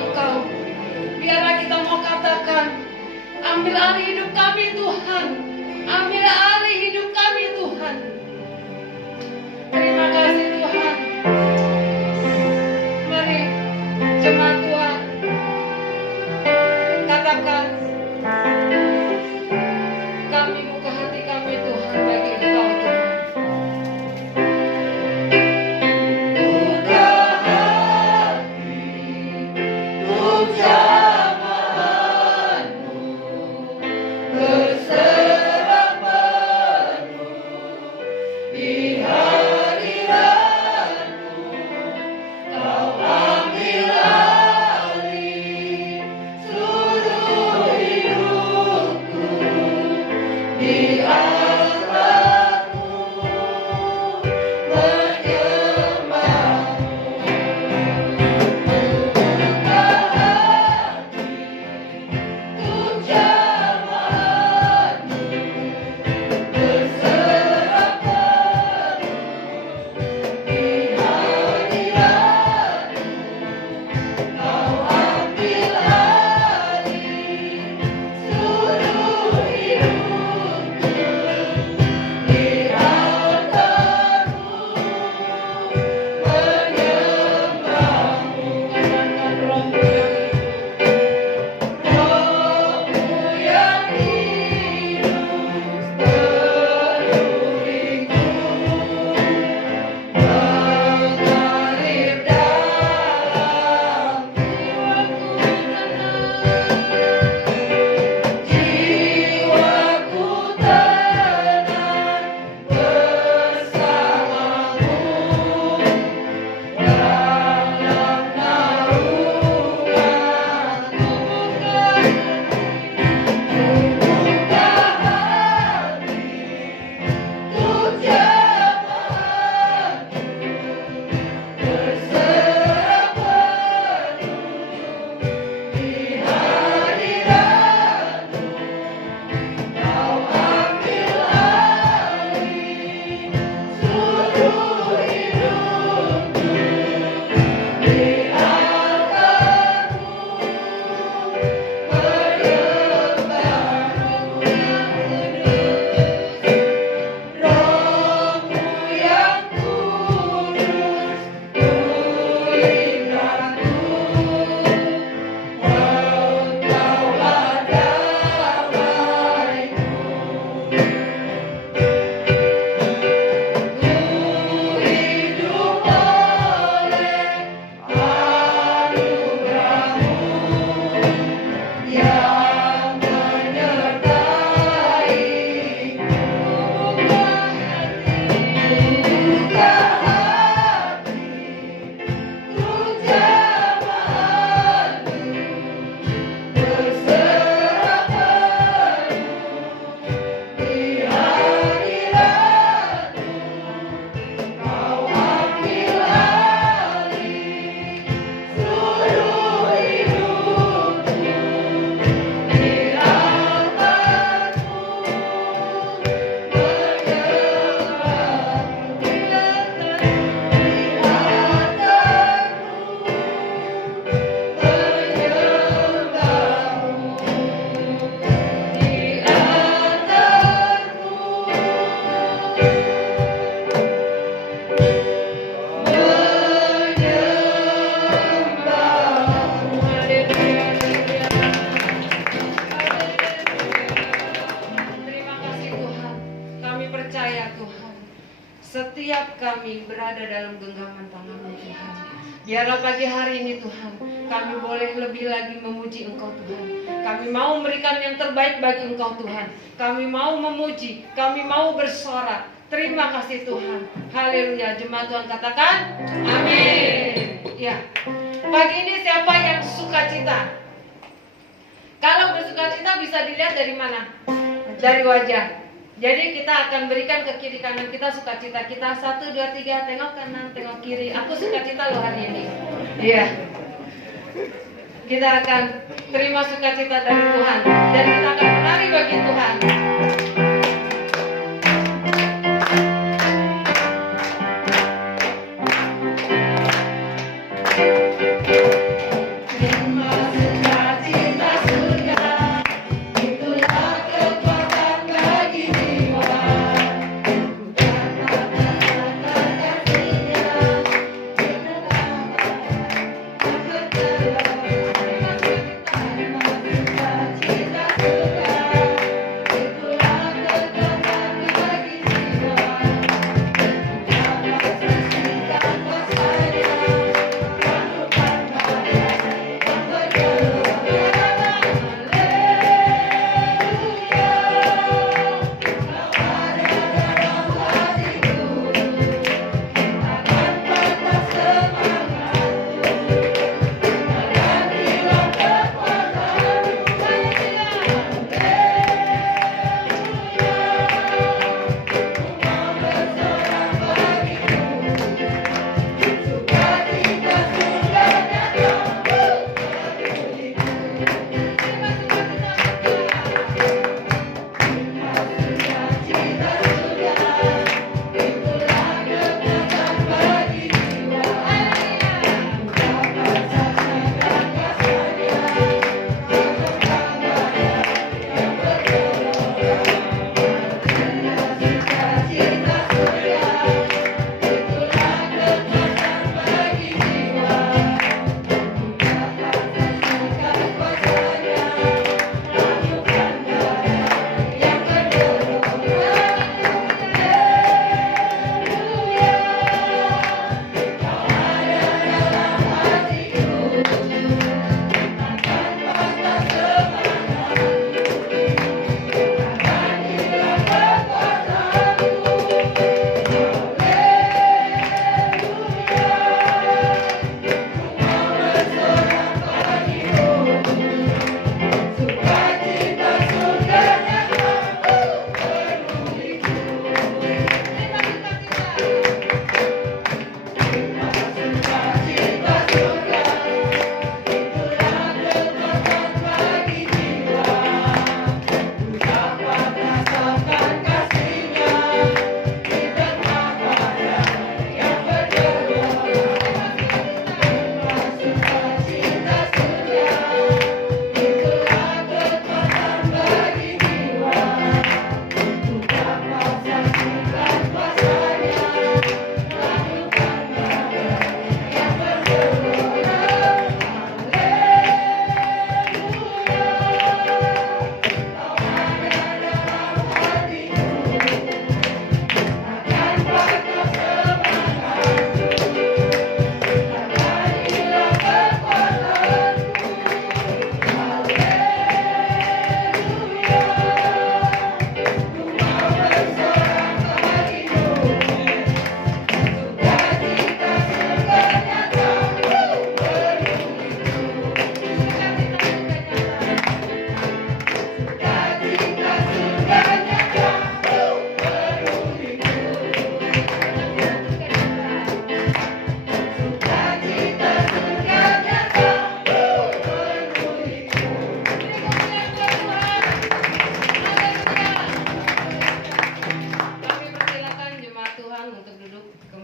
Engkau. Biarlah kita mau katakan, ambil alih hidup kami Tuhan. Ambil alih hidup kami Tuhan. Terima kasih Tuhan. Mari jemaat Tuhan katakan, kami buka hati kami Tuhan bagi Engkau Tuhan. Buka hati untuk jamahan-Mu, berserah penuh di hadirat-Mu. Kau ambil alih seluruh hidupku di altar-Mu, menyembah-Mu. Buka hati untuk jamahan-Mu, berserah penuh di hadirat-Mu. Kau ambil alih seluruh hidupku di altar-Mu, menyembah-Mu. Roh-Mu yang hidup seluruhku, mengalir dalam jiwaku tenang bersama-Mu dalam naungan-Mu. Buka hati untuk jamahan-Mu, berserah penuh di hadirat-Mu. Kau ambil alih seluruh hidupku di altar-Mu, menyembah-Mu. Roh-Mu yang kudus, pulihkanku. Engkaulah damaiku. Ku hidup oleh anugerah-Mu yang menyertaiku. Buka hati untuk jamahan-Mu, berserah penuh di hadirat-Mu. Kau ambil alih seluruh hidupku di altar-Mu, menyembah-Mu. Di Terima kasih Tuhan. Kami percaya Tuhan, setiap kami berada dalam genggaman tangan-Mu Tuhan. Biarlah pagi hari ini Tuhan, kami boleh lebih lagi memuji Engkau Tuhan. Kami mau memberikan yang terbaik bagi Engkau Tuhan. Kami mau memuji, kami mau bersorak. Terima kasih Tuhan. Haleluya. Jemaat Tuhan katakan, amin. Ya. Pagi ini siapa yang sukacita? Kalau bersukacita bisa dilihat dari mana? Dari wajah. Jadi kita akan berikan ke kiri kanan kita sukacita kita. 1, 2, 3, tengok kanan, tengok kiri. Aku sukacita loh hari ini. Iya. Kita akan terima sukacita dari Tuhan. Dan kita akan menari bagi Tuhan. Terima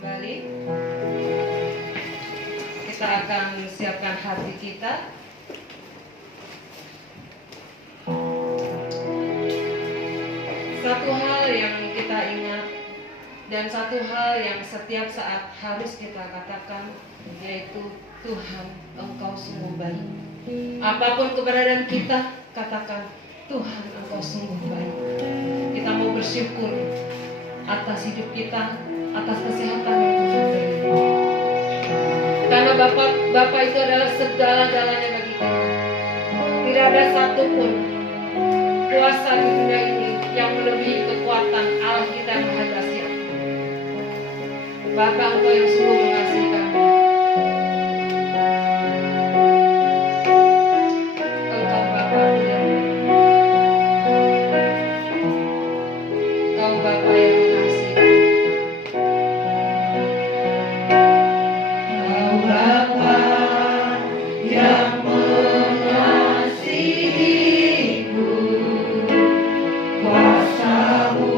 kembali. Kita akan siapkan hati kita. Satu hal yang kita ingat dan satu hal yang setiap saat harus kita katakan, yaitu Tuhan, Engkau sungguh baik. Apapun keberadaan kita, katakan Tuhan, Engkau sungguh baik. Kita mau bersyukur atas hidup kita, atas kesehatan yang Tuhan beri. Karena Bapa itu adalah segala-galanya bagi kita. Tidak ada satupun kuasa di dunia ini yang melebihi kekuatan Allah kita yang Maha Dahsyat. Bapa, Engkau yang sungguh mengasihi kami. Engkau Bapa benar. Engkau Bapa yang mengasihi kami. Engkau Bapa yang mengasihiku. Kuasa-Mu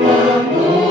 memulihkanku.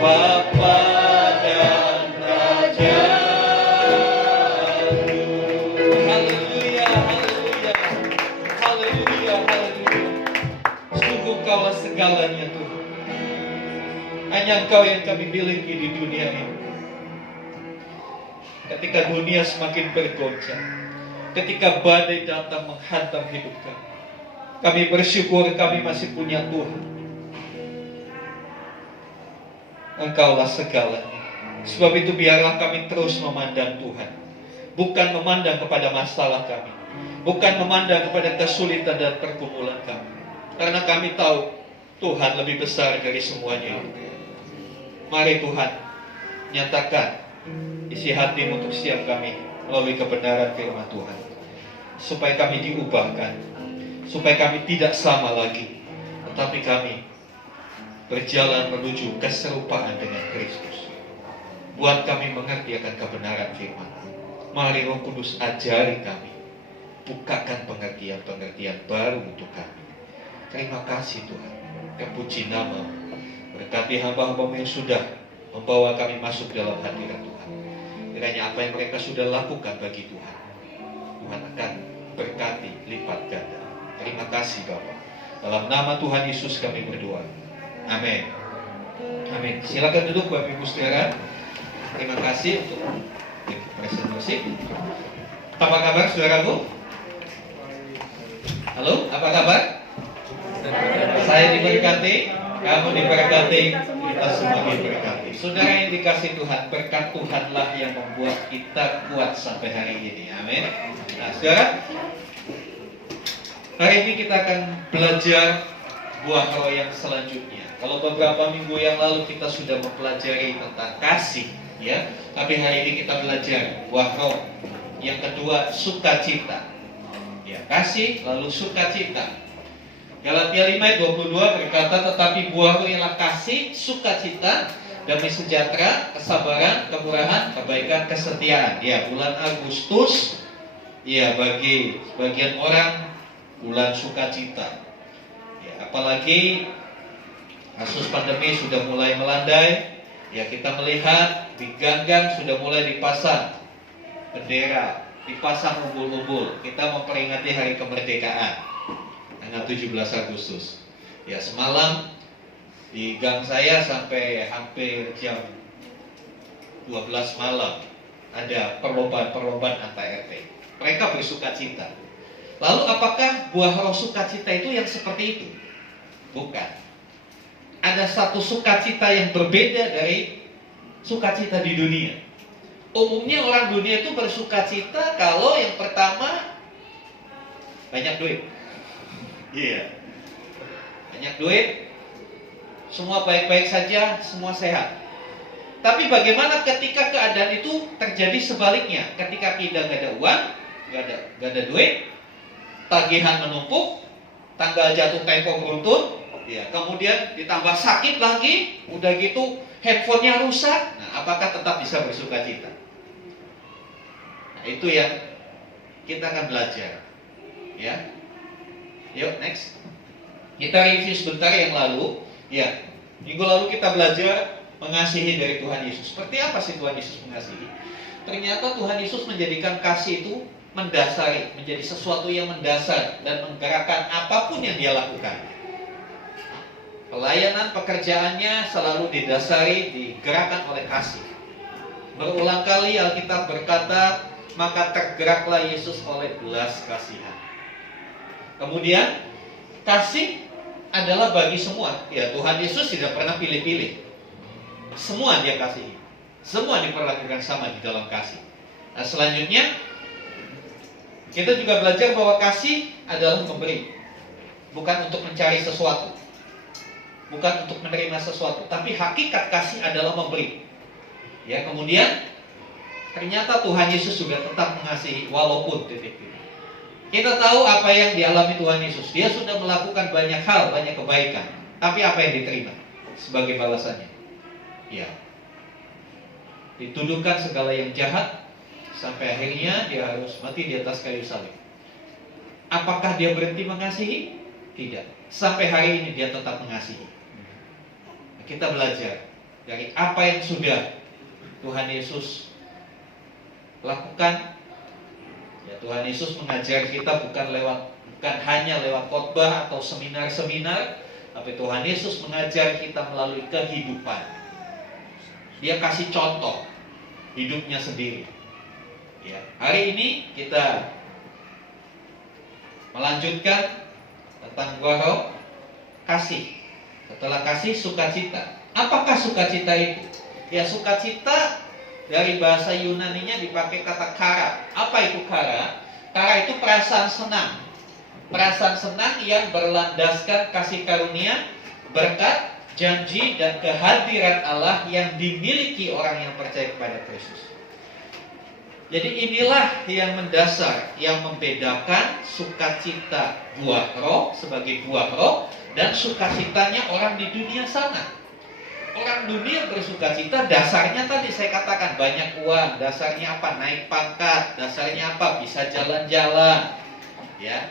Bapa dan Raja. Haleluya, haleluya, haleluya, haleluya. Sungguh Kaulah segalanya Tuhan. Hanya Engkau yang kami miliki di dunia ini. Ketika dunia semakin bergoncang, ketika badai datang menghantam hidup kami bersyukur kami masih punya Tuhan. Engkaulah segalanya. Sebab itu biarlah kami terus memandang Tuhan. Bukan memandang kepada masalah kami, bukan memandang kepada kesulitan dan pergumulan kami. Karena kami tahu Tuhan lebih besar dari semuanya itu. Mari Tuhan, nyatakan isi hatimu untuk siang kami melalui kebenaran firman Tuhan, supaya kami diubahkan, supaya kami tidak sama lagi, tetapi kami berjalan menuju keserupaan dengan Kristus. Buat kami mengerti akan kebenaran firman. Mari Roh Kudus ajari kami, bukakan pengertian-pengertian baru untuk kami. Terima kasih Tuhan, terpuji nama-Mu. Berkati hamba-hamba-Mu yang sudah membawa kami masuk dalam hadirat Tuhan. Kiranya apa yang mereka sudah lakukan bagi Tuhan, Tuhan akan berkati lipat ganda. Terima kasih Bapa. Dalam nama Tuhan Yesus kami berdoa. Amin. Amin. Silakan duduk Bapak Ibu Saudara. Terima kasih untuk present musik. Apa kabar saudaraku? Halo, apa kabar? Saya diberkati, kamu diberkati, kita semua diberkati. Saudara yang dikasih Tuhan, berkat Tuhanlah yang membuat kita kuat sampai hari ini. Amin. Nah, saudara, hari ini kita akan belajar buah roh yang selanjutnya. Kalau beberapa minggu yang lalu kita sudah mempelajari tentang kasih, ya. Tapi hari ini kita belajar buah roh yang kedua, sukacita. Ya, kasih lalu sukacita. Galatia 5 ayat 22 berkata, tetapi buah roh ialah kasih, sukacita, damai sejahtera, kesabaran, kemurahan, kebaikan, kesetiaan. Ya, bulan Agustus, ya bagi sebagian orang bulan sukacita. Ya, apalagi kasus pandemi sudah mulai melandai. Ya, kita melihat di gang-gang sudah mulai dipasang bendera, dipasang umbul-umbul. Kita memperingati hari kemerdekaan tanggal 17 Agustus. Ya, semalam di gang saya sampai hampir jam 12 malam ada perlombaan antar RT. Mereka bersukacita. Lalu apakah buah roh sukacita itu yang seperti itu? Bukan. Ada satu sukacita yang berbeda dari sukacita di dunia. Umumnya orang dunia itu bersukacita kalau yang pertama banyak duit. Iya. Banyak duit, semua baik-baik saja, semua sehat. Tapi bagaimana ketika keadaan itu terjadi sebaliknya? Ketika kita nggak ada uang, nggak ada duit, tagihan menumpuk, tanggal jatuh tempo beruntun, ya, kemudian ditambah sakit lagi, udah gitu handphonenya rusak. Nah, apakah tetap bisa bersukacita? Nah, itu yang kita akan belajar. Ya, yuk next. Kita review sebentar yang lalu. Ya, minggu lalu kita belajar mengasihi dari Tuhan Yesus. Seperti apa sih Tuhan Yesus mengasihi? Ternyata Tuhan Yesus menjadikan kasih itu mendasari, menjadi sesuatu yang mendasar dan menggerakkan apapun yang dia lakukan. Pelayanan pekerjaannya selalu didasari, digerakkan oleh kasih. Berulang kali Alkitab berkata, maka tergeraklah Yesus oleh belas kasihan. Kemudian kasih adalah bagi semua. Ya, Tuhan Yesus tidak pernah pilih-pilih. Semua dia kasihi. Semua diperlakukan sama di dalam kasih. Nah, selanjutnya kita juga belajar bahwa kasih adalah memberi. Bukan untuk mencari sesuatu, bukan untuk menerima sesuatu, tapi hakikat kasih adalah memberi. Ya, kemudian ternyata Tuhan Yesus juga tetap mengasihi walaupun titik-titik. Kita tahu apa yang dialami Tuhan Yesus. Dia sudah melakukan banyak hal, banyak kebaikan. Tapi apa yang diterima sebagai balasannya? Ya, dituduhkan segala yang jahat, sampai akhirnya dia harus mati di atas kayu salib. Apakah dia berhenti mengasihi? Tidak. Sampai hari ini dia tetap mengasihi. Kita belajar dari apa yang sudah Tuhan Yesus lakukan. Ya, Tuhan Yesus mengajar kita bukan hanya lewat khotbah atau seminar-seminar, tapi Tuhan Yesus mengajar kita melalui kehidupan. Dia kasih contoh hidupnya sendiri. Ya, hari ini kita melanjutkan tentang buah roh, kasih. Setelah kasih, sukacita. Apakah sukacita itu? Ya, sukacita dari bahasa Yunaninya dipakai kata kara. Apa itu kara? Kara itu perasaan senang. Perasaan senang yang berlandaskan kasih karunia, berkat, janji, dan kehadiran Allah yang dimiliki orang yang percaya kepada Kristus. Jadi inilah yang mendasar, yang membedakan sukacita buah roh sebagai buah roh dan sukacitanya orang di dunia sana. Orang dunia bersukacita dasarnya tadi saya katakan banyak uang, dasarnya apa? Naik pangkat, dasarnya apa? Bisa jalan-jalan, ya.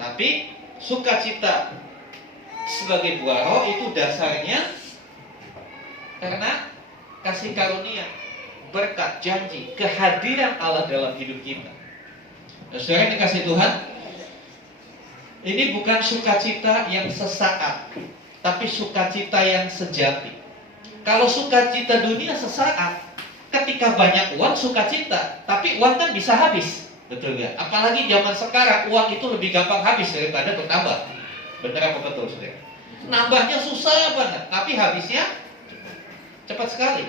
Tapi sukacita sebagai buah roh itu dasarnya karena kasih karunia, berkat, janji, kehadiran Allah dalam hidup kita. Saudara yang dikasih Tuhan, ini bukan sukacita yang sesaat, tapi sukacita yang sejati. Kalau sukacita dunia sesaat, ketika banyak uang sukacita, tapi uang kan bisa habis, betul nggak? Apalagi zaman sekarang uang itu lebih gampang habis daripada bertambah. Benar apa betul, saudara? Nambahnya susah banget, tapi habisnya cepat sekali.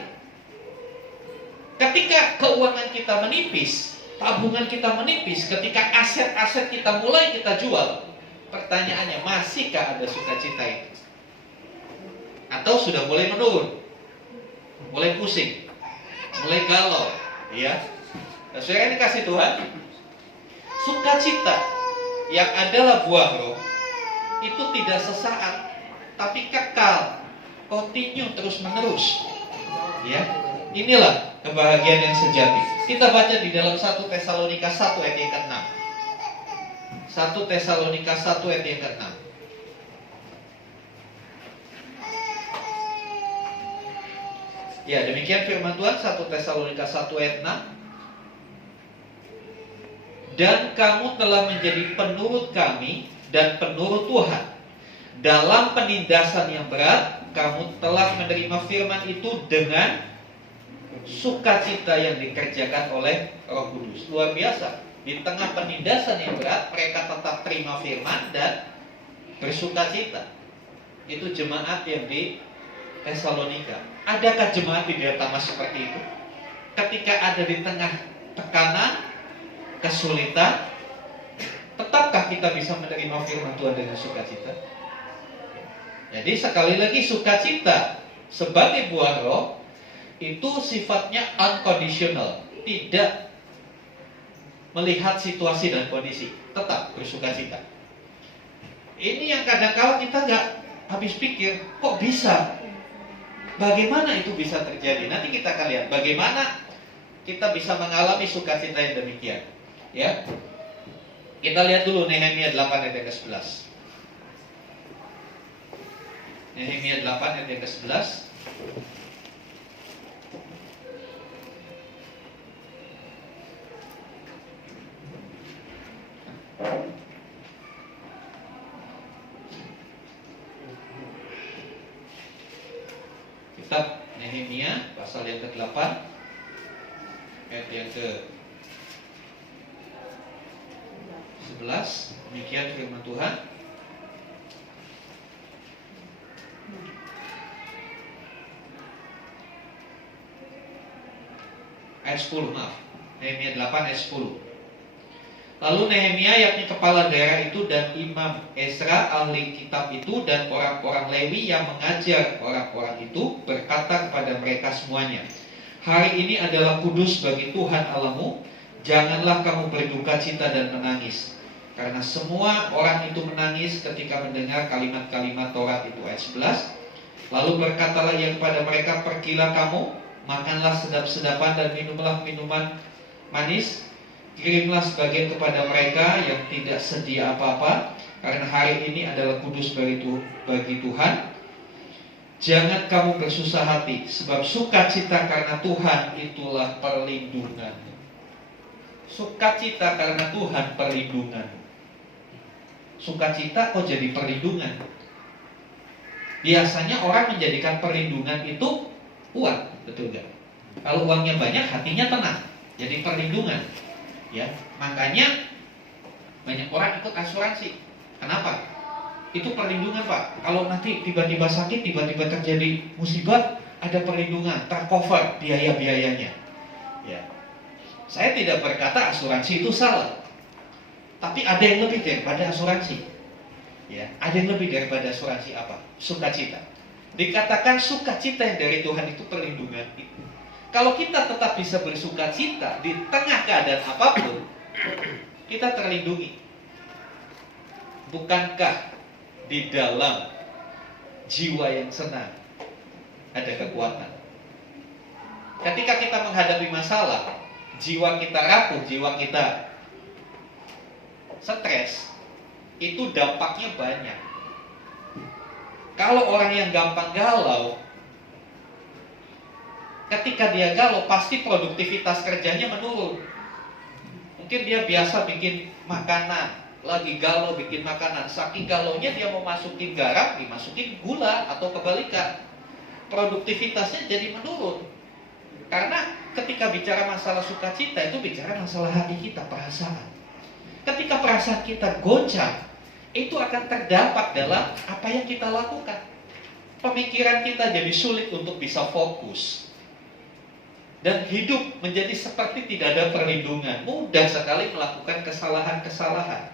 Ketika keuangan kita menipis, tabungan kita menipis, ketika aset-aset kita mulai kita jual, pertanyaannya, masihkah ada sukacita itu? Atau sudah mulai menurun, mulai pusing, mulai galau, ya? Nah, saudara yang dikasih Tuhan, sukacita yang adalah buah roh itu tidak sesaat, tapi kekal, continue, terus menerus, ya. Inilah kebahagiaan yang sejati. Kita baca di dalam 1 Tesalonika 1 ayat yang ke-6. 1 Tesalonika 1 ayat yang ke-6. Ya, demikian firman Tuhan, 1 Tesalonika 1 ayat 6. Dan kamu telah menjadi penurut kami dan penurut Tuhan. Dalam penindasan yang berat, kamu telah menerima firman itu dengan sukacita yang dikerjakan oleh Roh Kudus. Luar biasa. Di tengah penindasan yang berat, mereka tetap terima firman dan bersukacita. Itu jemaat yang di Tesalonika. Adakah jemaat di Diatama seperti itu? Ketika ada di tengah tekanan, kesulitan, tetapkah kita bisa menerima firman Tuhan dengan sukacita? Jadi sekali lagi, sukacita sebagai buah roh itu sifatnya unconditional, tidak melihat situasi dan kondisi, tetap bersukacita. Ini yang kadang-kala kita nggak habis pikir, kok bisa? Bagaimana itu bisa terjadi? Nanti kita akan lihat bagaimana kita bisa mengalami sukacita yang demikian. Ya, kita lihat dulu Nehemia 8 ayat yang ke-11. Nehemia 8 ayat yang ke-11. Kitab Nehemia pasal yang ke-8 ayat yang ke-11. Demikian firman Tuhan. Ayat 10, maaf. Nehemia 8 ayat 10. Lalu Nehemia yakni kepala daerah itu dan Imam Ezra ahli kitab itu dan orang-orang Lewi yang mengajar orang-orang itu berkata kepada mereka semuanya, hari ini adalah kudus bagi Tuhan Allahmu, janganlah kamu berduka cita dan menangis. Karena semua orang itu menangis ketika mendengar kalimat-kalimat Taurat itu. Ayat 11. Lalu berkatalah ia kepada mereka, pergilah kamu, makanlah sedap-sedapan dan minumlah minuman manis. Kirimlah sebagian kepada mereka yang tidak sedia apa-apa, karena hari ini adalah kudus bagi Tuhan. Jangan kamu bersusah hati, sebab sukacita karena Tuhan itulah perlindungan. Sukacita karena Tuhan perlindungan. Sukacita kok jadi perlindungan? Biasanya orang menjadikan perlindungan itu uang, betul nggak? Kalau uangnya banyak, hatinya tenang, jadi perlindungan. Ya, makanya banyak orang ikut asuransi. Kenapa? Itu perlindungan, Pak. Kalau nanti tiba-tiba sakit, tiba-tiba terjadi musibah, ada perlindungan, tercover biaya-biayanya. Ya. Saya tidak berkata asuransi itu salah, tapi ada yang lebih daripada asuransi. Ya, ada yang lebih daripada asuransi apa? Sukacita. Dikatakan sukacita yang dari Tuhan itu perlindungan. Kalau kita tetap bisa bersukacita di tengah keadaan apapun, kita terlindungi. Bukankah di dalam jiwa yang senang ada kekuatan? Ketika kita menghadapi masalah, jiwa kita rapuh, jiwa kita stres, itu dampaknya banyak. Kalau orang yang gampang galau, ketika dia galau pasti produktivitas kerjanya menurun. Mungkin dia biasa bikin makanan, lagi galau bikin makanan, saking galaunya dia mau masukin garam, dimasukin gula atau kebalikan. Produktivitasnya jadi menurun. Karena ketika bicara masalah sukacita itu bicara masalah hati kita, perasaan. Ketika perasaan kita goncang, itu akan terdampak dalam apa yang kita lakukan. Pemikiran kita jadi sulit untuk bisa fokus. Dan hidup menjadi seperti tidak ada perlindungan. Mudah sekali melakukan kesalahan-kesalahan.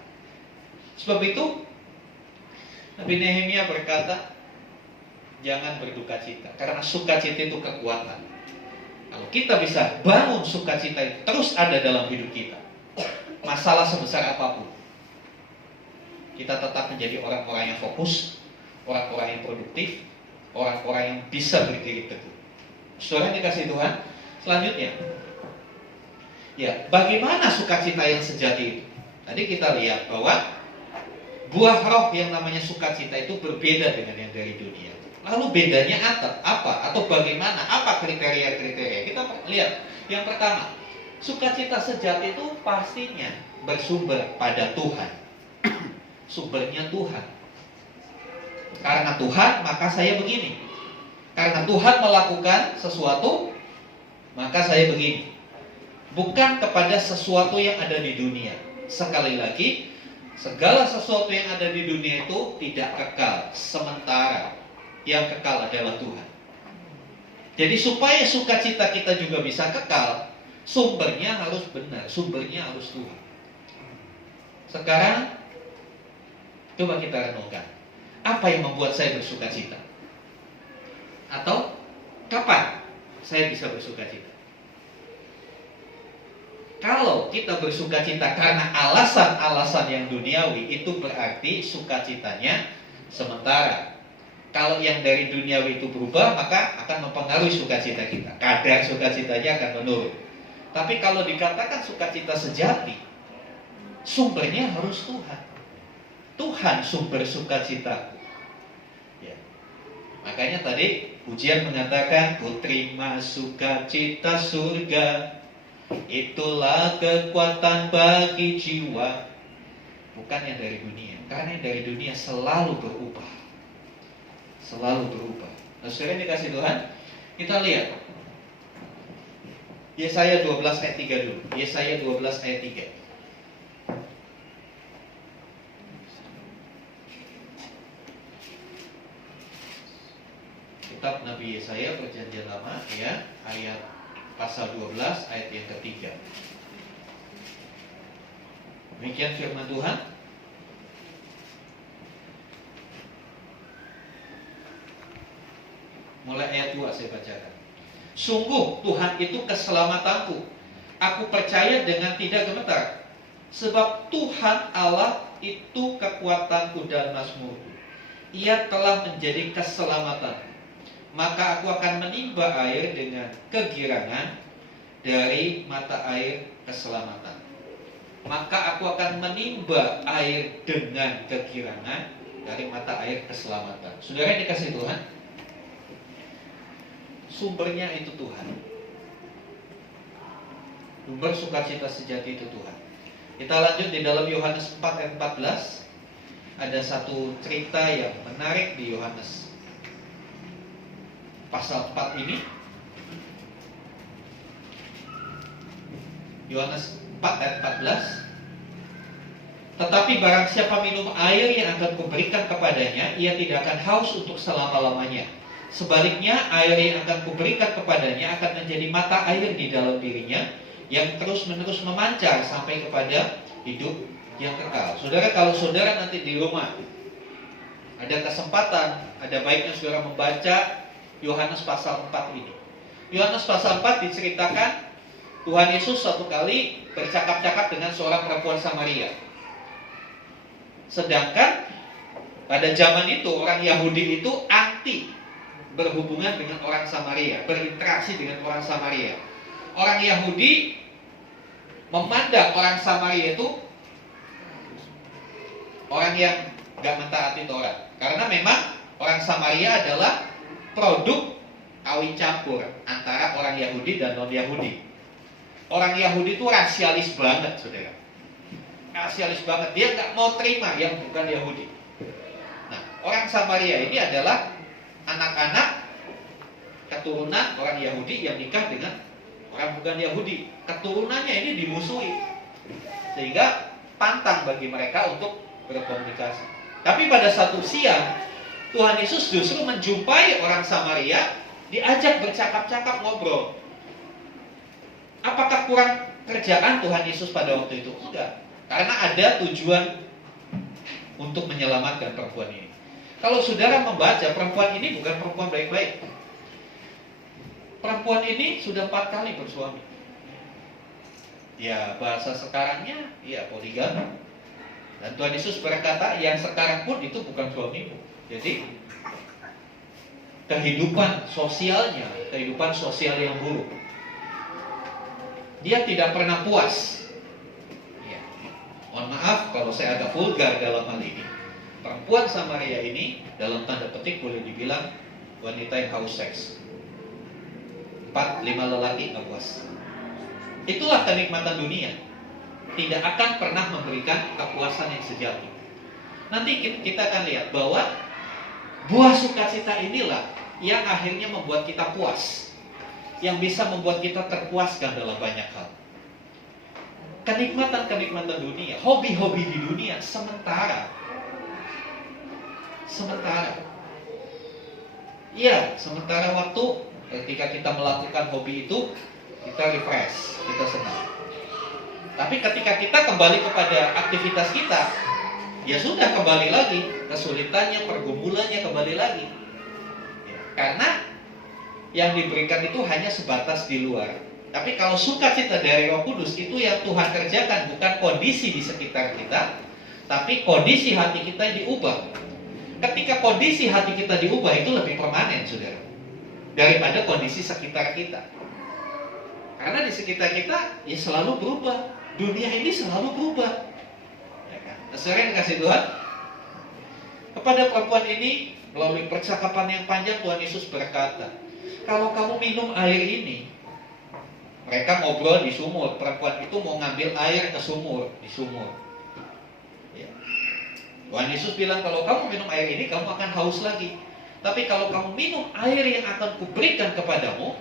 Sebab itu, Nabi Nehemia berkata, jangan berduka cita. Karena sukacita itu kekuatan. Kalau kita bisa bangun sukacita itu terus ada dalam hidup kita, masalah sebesar apapun, kita tetap menjadi orang-orang yang fokus, orang-orang yang produktif, orang-orang yang bisa berdiri teguh. Saudara yang dikasihi Tuhan, selanjutnya, ya, bagaimana sukacita yang sejati itu? Tadi kita lihat bahwa buah roh yang namanya sukacita itu berbeda dengan yang dari dunia. Lalu bedanya apa? Atau bagaimana? Apa kriteria-kriteria? Kita lihat. Yang pertama, sukacita sejati itu pastinya bersumber pada Tuhan. Sumbernya Tuhan. Karena Tuhan, maka saya begini. Karena Tuhan melakukan sesuatu, maka saya begini. Bukan kepada sesuatu yang ada di dunia. Sekali lagi, segala sesuatu yang ada di dunia itu tidak kekal, sementara. Yang kekal adalah Tuhan. Jadi supaya sukacita kita juga bisa kekal, sumbernya harus benar, sumbernya harus Tuhan. Sekarang coba kita renungkan, apa yang membuat saya bersukacita? Atau kapan saya bisa bersukacita? Kalau kita bersukacita karena alasan-alasan yang duniawi, itu berarti sukacitanya sementara. Kalau yang dari duniawi itu berubah, maka akan mempengaruhi sukacita kita. Kadar sukacitanya akan menurun. Tapi kalau dikatakan sukacita sejati, sumbernya harus Tuhan. Tuhan sumber sukacita. Ya. Makanya tadi ujian mengatakan, ku terima sukacita surga, itulah kekuatan bagi jiwa. Bukan yang dari dunia. Karena yang dari dunia selalu berubah. Selalu berubah. Nah, saudara yang dikasih Tuhan, kita lihat Yesaya 12 ayat 3 dulu. Yesaya 12 ayat 3. Kitab Nabi Yesaya Perjanjian Lama, ya, ayat pasal 12 ayat yang ketiga. Demikian firman Tuhan. Mulai ayat 2 saya bacakan. Sungguh Tuhan itu keselamatanku. Aku percaya dengan tidak gemetar. Sebab Tuhan Allah itu kekuatanku dan mazmurku. Ia telah menjadi keselamatanku. Maka aku akan menimba air dengan kegirangan dari mata air keselamatan. Maka aku akan menimba air dengan kegirangan dari mata air keselamatan. Saudara yang dikasihi Tuhan, sumbernya itu Tuhan. Sumber sukacita sejati itu Tuhan. Kita lanjut di dalam Yohanes 4 ayat 14. Ada satu cerita yang menarik di Yohanes pasal 4 ini. Yohanes 4 ayat 14. Tetapi barang siapa minum air yang akan kuberikan kepadanya, ia tidak akan haus untuk selama-lamanya. Sebaliknya, air yang akan kuberikan kepadanya akan menjadi mata air di dalam dirinya, yang terus-menerus memancar sampai kepada hidup yang kekal. Saudara, kalau saudara nanti di rumah ada kesempatan, ada baiknya saudara membaca Yohanes pasal 4 ini. Yohanes pasal 4 diceritakan Tuhan Yesus suatu kali bercakap-cakap dengan seorang perempuan Samaria. Sedangkan pada zaman itu orang Yahudi itu anti berhubungan dengan orang Samaria, berinteraksi dengan orang Samaria. Orang Yahudi memandang orang Samaria itu orang yang gak mentaati Taurat, karena memang orang Samaria adalah produk kawin campur antara orang Yahudi dan non-Yahudi. Orang Yahudi itu rasialis banget, saudara. Rasialis banget, dia gak mau terima yang bukan Yahudi. Nah, orang Samaria ini adalah anak-anak keturunan orang Yahudi yang nikah dengan orang bukan Yahudi. Keturunannya ini dimusuhi, sehingga pantang bagi mereka untuk berkomunikasi. Tapi pada satu siang Tuhan Yesus justru menjumpai orang Samaria, diajak bercakap-cakap, ngobrol. Apakah kurang kerjaan Tuhan Yesus pada waktu itu? Enggak, karena ada tujuan untuk menyelamatkan perempuan ini. Kalau saudara membaca, perempuan ini bukan perempuan baik-baik. Perempuan ini sudah 4 kali bersuami. Ya, bahasa sekarangnya ya poligami. Dan Tuhan Yesus berkata, yang sekarang pun itu bukan suamimu. Jadi kehidupan sosialnya, kehidupan sosial yang buruk. Dia tidak pernah puas. Ya. Mohon maaf kalau saya agak vulgar dalam hal ini. Perempuan Samaria ini dalam tanda petik boleh dibilang wanita yang haus seks. 4-5 lelaki nggak puas. Itulah kenikmatan dunia. Tidak akan pernah memberikan kepuasan yang sejati. Nanti kita akan lihat bahwa buah sukacita inilah yang akhirnya membuat kita puas, yang bisa membuat kita terpuaskan dalam banyak hal. Kenikmatan-kenikmatan dunia, hobi-hobi di dunia sementara. Iya, sementara waktu ketika kita melakukan hobi itu, kita refresh, kita senang. Tapi ketika kita kembali kepada aktivitas kita, ya sudah kembali lagi, kesulitannya, pergumulannya kembali lagi. Ya, karena yang diberikan itu hanya sebatas di luar. Tapi kalau sukacita dari Roh Kudus itu yang Tuhan kerjakan, bukan kondisi di sekitar kita, tapi kondisi hati kita yang diubah. Ketika kondisi hati kita diubah, itu lebih permanen, saudara, daripada kondisi sekitar kita. Karena di sekitar kita ya selalu berubah. Dunia ini selalu berubah. Ya kan? Sering kasih Tuhan. Kepada perempuan ini melalui percakapan yang panjang Tuhan Yesus berkata, kalau kamu minum air ini, mereka ngobrol di sumur. Perempuan itu mau ngambil air ke sumur, di sumur. Ya. Tuhan Yesus bilang, kalau kamu minum air ini, kamu akan haus lagi. Tapi kalau kamu minum air yang akan kuberikan kepadamu,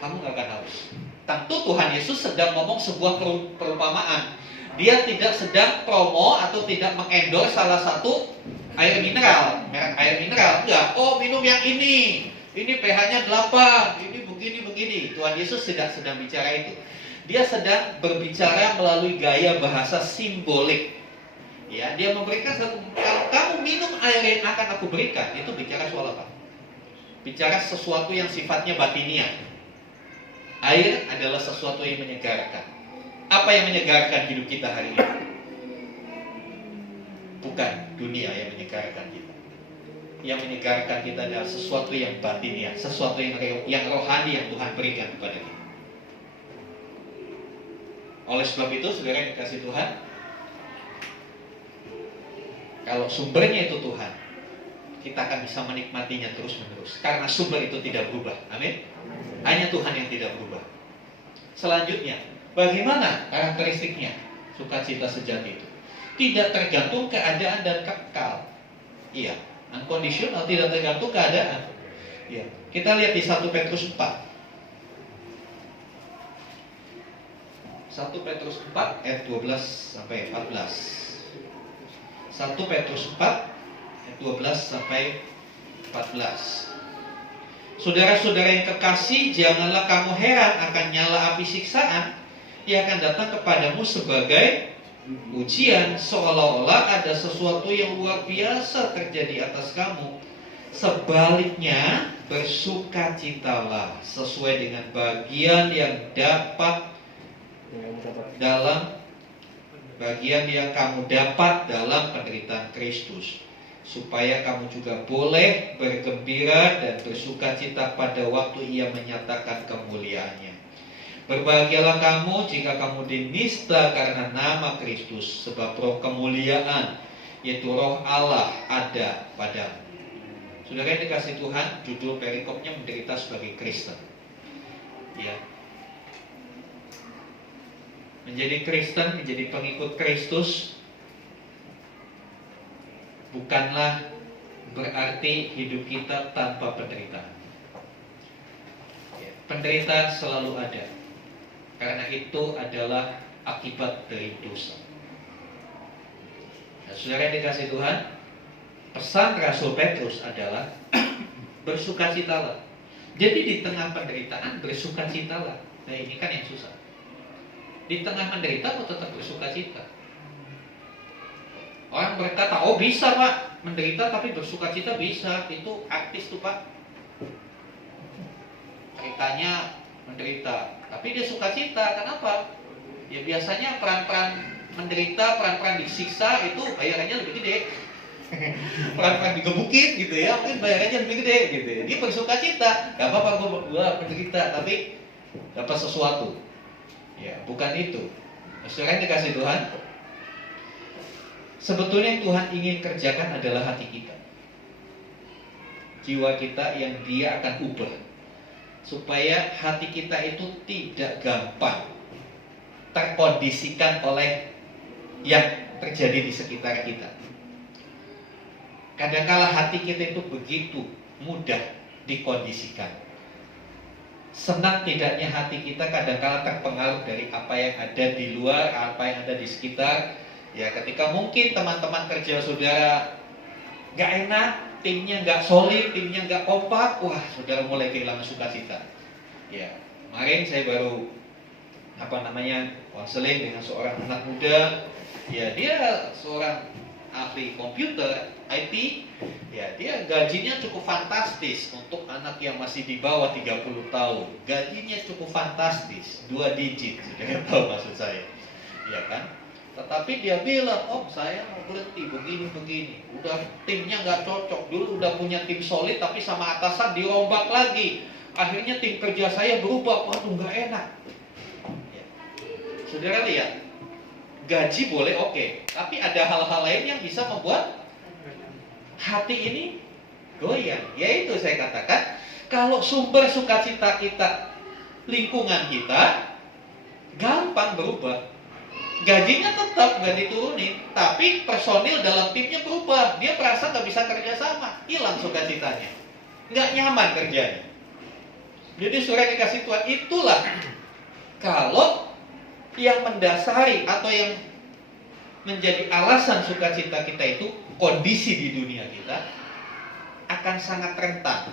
kamu gak akan haus. Tentu Tuhan Yesus sedang ngomong sebuah perumpamaan. Dia tidak sedang promo atau tidak mengendorse salah satu air mineral, merek air mineral. Enggak, oh minum yang ini pH-nya 8, ini begini. Tuhan Yesus tidak sedang bicara itu. Dia sedang berbicara melalui gaya bahasa simbolik. Ya, dia memberikan satu, kalau kamu minum air yang akan aku berikan, itu bicara soal apa? Bicara sesuatu yang sifatnya batiniah. Air adalah sesuatu yang menyegarkan. Apa yang menyegarkan hidup kita hari ini? Bukan dunia yang menyegarkan kita. Yang menyegarkan kita adalah sesuatu yang batiniah, sesuatu yang rohani yang Tuhan berikan kepada kita. Oleh sebab itu, saudara yang dikasih Tuhan, kalau sumbernya itu Tuhan, kita akan bisa menikmatinya terus-menerus. Karena sumber itu tidak berubah. Amin. Hanya Tuhan yang tidak berubah. Selanjutnya, bagaimana karakteristiknya sukacita sejati itu? Tidak tergantung keadaan dan kekal. Iya, unconditional, tidak tergantung keadaan. Iya. Kita lihat di 1 Petrus 4. 1 Petrus 4 ayat 12 sampai 14. 1 Petrus 4 ayat 12 sampai 14. Saudara-saudara yang kekasih, janganlah kamu heran akan nyala api siksaan yang akan datang kepadamu sebagai ujian, seolah-olah ada sesuatu yang luar biasa terjadi atas kamu. Sebaliknya, bersukacitalah sesuai dengan bagian yang kamu dapat dalam penderitaan Kristus, supaya kamu juga boleh bergembira dan bersukacita pada waktu Ia menyatakan kemuliaannya. Berbahagialah kamu jika kamu dinista karena nama Kristus, sebab roh kemuliaan, yaitu roh Allah, ada padamu. Saudara yang dikasih Tuhan, judul perikopnya menderita sebagai Kristen. Ya. Menjadi Kristen, menjadi pengikut Kristus bukanlah berarti hidup kita tanpa penderitaan. Ya, penderitaan selalu ada, karena itu adalah akibat dari dosa. Nah, saudara yang dikasih Tuhan, pesan Rasul Petrus adalah bersukacitalah. Jadi di tengah penderitaan bersukacitalah. Nah, ini kan yang susah. Di tengah menderita mau tetap bersukacita. Orang berkata, oh bisa Pak, menderita tapi bersukacita bisa. Itu artis tuh Pak. Ceritanya menderita, tapi dia sukacita. Kenapa? Ya biasanya peran-peran menderita, peran-peran disiksa itu bayarannya lebih gede. Peran-peran digebukin gitu ya, mungkin bayarannya lebih gede gitu. Dia bersukacita, gak apa-apa gua menderita, tapi dapat sesuatu. Ya, bukan itu. Saudara yang dikasih Tuhan, sebetulnya yang Tuhan ingin kerjakan adalah hati kita, jiwa kita yang Dia akan ubah, supaya hati kita itu tidak gampang terkondisikan oleh yang terjadi di sekitar kita. Kadangkala hati kita itu begitu mudah dikondisikan. Senang tidaknya hati kita kadangkala terpengaruh dari apa yang ada di luar, apa yang ada di sekitar. Ya, ketika mungkin teman-teman kerja saudara gak enak, timnya gak solid, timnya gak kompak, wah saudara mulai kehilangan sukacita. Ya, kemarin saya baru konseling dengan seorang anak muda. Ya, dia seorang ahli komputer, IT. Ya, dia gajinya cukup fantastis untuk anak yang masih di bawah 30 tahun. Gajinya cukup fantastis, 2 digit, sudah tahu maksud saya. Ya kan? Tetapi dia bilang, oh saya mau berhenti begini. Udah timnya nggak cocok. Dulu udah punya tim solid, tapi sama atasan dirombak lagi. Akhirnya tim kerja saya berubah, waduh nggak enak. Ya. Saudara lihat, gaji boleh oke, tapi ada hal-hal lain yang bisa membuat hati ini goyang. Yaitu saya katakan, kalau sumber sukacita kita, lingkungan kita, gampang berubah. Gajinya tetap nggak diturunin, tapi personil dalam timnya berubah. Dia merasa nggak bisa kerja sama, hilang sukacitanya, nggak nyaman kerjanya. Jadi saudara dikasih Tuhan, itulah kalau yang mendasari atau yang menjadi alasan sukacita kita itu kondisi di dunia kita akan sangat rentan.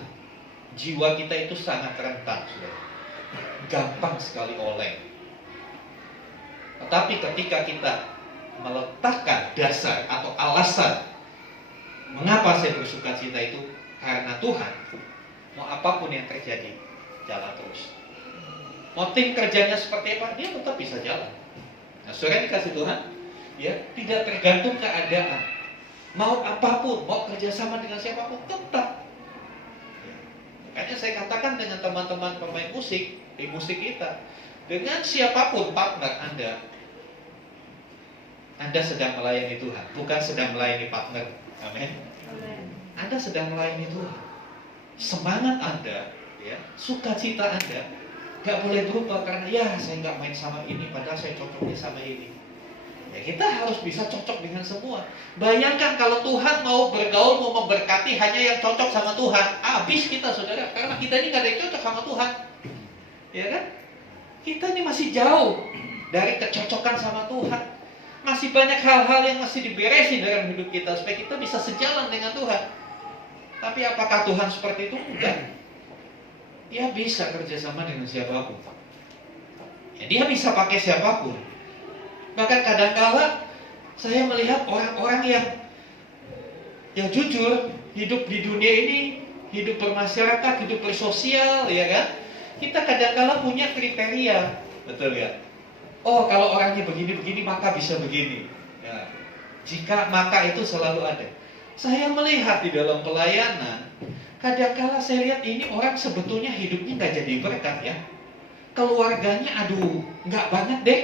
Jiwa kita itu sangat rentan, saudara. Gampang sekali oleng. Tetapi ketika kita meletakkan dasar atau alasan mengapa saya bersukacita itu karena Tuhan, mau apapun yang terjadi, jalan terus. Mau tim kerjanya seperti apa, dia tetap bisa jalan. Nah, saudara dikasih Tuhan, ya tidak tergantung keadaan. Mau apapun, mau kerjasama dengan siapapun, tetap. Makanya saya katakan dengan teman-teman pemain musik di musik kita, dengan siapapun partner Anda sedang melayani Tuhan, bukan sedang melayani partner. Amin. Anda sedang melayani Tuhan. Semangat Anda, ya, sukacita Anda nggak boleh berubah karena ya saya nggak main sama ini, padahal saya cocoknya sama ini. Ya kita harus bisa cocok dengan semua. Bayangkan kalau Tuhan mau bergaul, mau memberkati hanya yang cocok sama Tuhan, habis kita saudara, karena kita ini nggak ada yang cocok sama Tuhan, ya kan? Kita ini masih jauh dari kecocokan sama Tuhan. Masih banyak hal-hal yang masih diberesin dalam hidup kita supaya kita bisa sejalan dengan Tuhan. Tapi apakah Tuhan seperti itu? Enggak. Dia bisa kerjasama dengan siapapun. Ya, dia bisa pakai siapapun. Bahkan kadang-kala saya melihat orang-orang yang jujur hidup di dunia ini, hidup bermasyarakat, hidup bersosial, ya kan? Kita kadang-kala punya kriteria, betul ya? Oh, kalau orangnya begini-begini maka bisa begini. Ya. Jika maka itu selalu ada. Saya melihat di dalam pelayanan, kadang-kala saya lihat ini orang sebetulnya hidupnya nggak jadi berkat ya. Keluarganya aduh nggak banget deh.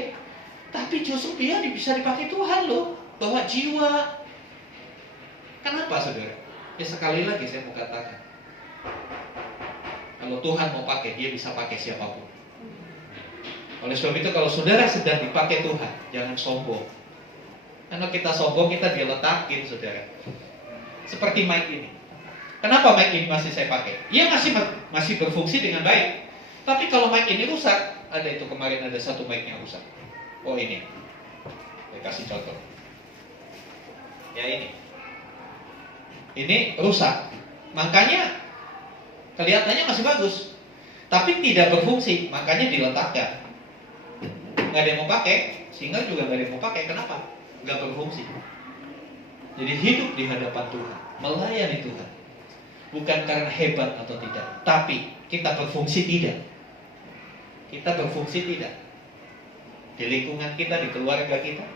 Tapi justru dia bisa dipakai Tuhan loh. Bawa jiwa. Kenapa saudara? Ya sekali lagi saya mau katakan. Kalau Tuhan mau pakai, dia bisa pakai siapapun. Oleh sebab itu kalau saudara sedang dipakai Tuhan, jangan sombong. Karena kita sombong, kita diletakin saudara. Seperti mic ini. Kenapa mic ini masih saya pakai? Ia masih berfungsi dengan baik. Tapi kalau mic ini rusak, ada itu kemarin ada satu mic yang rusak. Oh ini, saya kasih contoh. Ya ini rusak. Makanya kelihatannya masih bagus, tapi tidak berfungsi. Makanya diletakkan. Nggak ada yang mau pakai, sehingga juga nggak ada yang mau pakai. Kenapa? Nggak berfungsi. Jadi hidup di hadapan Tuhan, melayani Tuhan, bukan karena hebat atau tidak, tapi kita berfungsi tidak. Kita berfungsi tidak di lingkungan kita, di keluarga kita.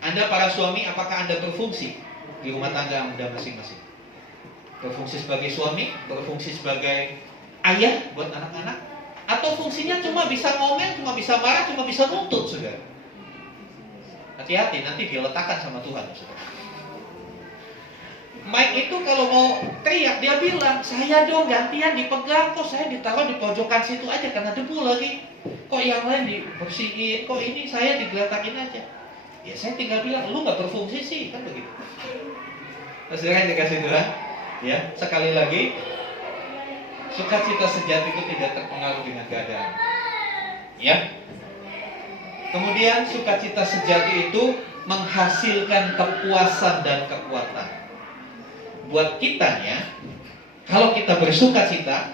Anda para suami, apakah Anda berfungsi di rumah tangga Anda masing-masing? Berfungsi sebagai suami, berfungsi sebagai ayah buat anak-anak, atau fungsinya cuma bisa ngomel, cuma bisa marah, cuma bisa nuntut, saudara? Hati-hati, nanti diletakkan sama Tuhan, saudara. Mike itu kalau mau teriak, dia bilang, saya dong gantian dipegang, kok saya ditaruh di pojokan situ aja karena debu lagi. Kok yang lain dibersihin, kok ini saya digeletakin aja. Ya saya tinggal bilang, lu gak berfungsi sih, kan begitu. Saudara yang dikasih Tuhan, ya sekali lagi, sukacita sejati itu tidak terpengaruh dengan keadaan. Ya. Kemudian sukacita sejati itu menghasilkan kepuasan dan kekuatan. Buat kita ya, kalau kita bersukacita,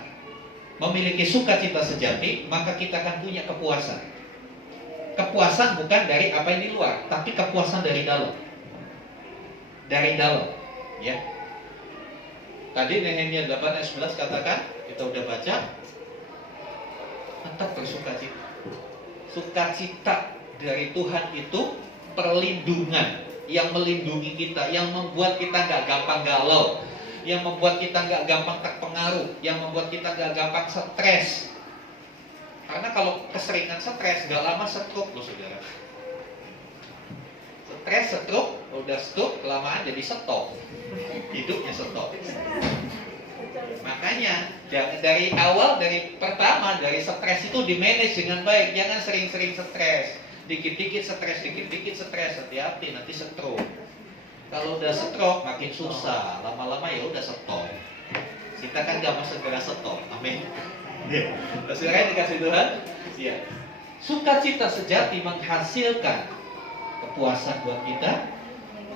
memiliki sukacita sejati, maka kita akan punya kepuasan. Kepuasan bukan dari apa yang di luar, tapi kepuasan dari dalam. Dari dalam, ya. Tadi Nehemia 8 ayat 11 katakan, kita udah baca, tetap bersukacita. Sukacita dari Tuhan itu perlindungan yang melindungi kita, yang membuat kita gak gampang galau, yang membuat kita gak gampang terpengaruh, yang membuat kita gak gampang stres. Karena kalau keseringan stres, gak lama stroke loh saudara. Stres, stroke, udah stroke, kelamaan jadi stop. Hidupnya stop. Makanya dari awal, dari pertama, dari stres itu di-manage dengan baik. Jangan sering-sering stres. Dikit-dikit stres, hati-hati nanti stroke. Kalau udah stroke makin susah, lama-lama ya udah stop. Kita kan gak mau segera stop, amin. Saudara dikasih Tuhan, ya. Sukacita sejati menghasilkan kepuasan buat kita,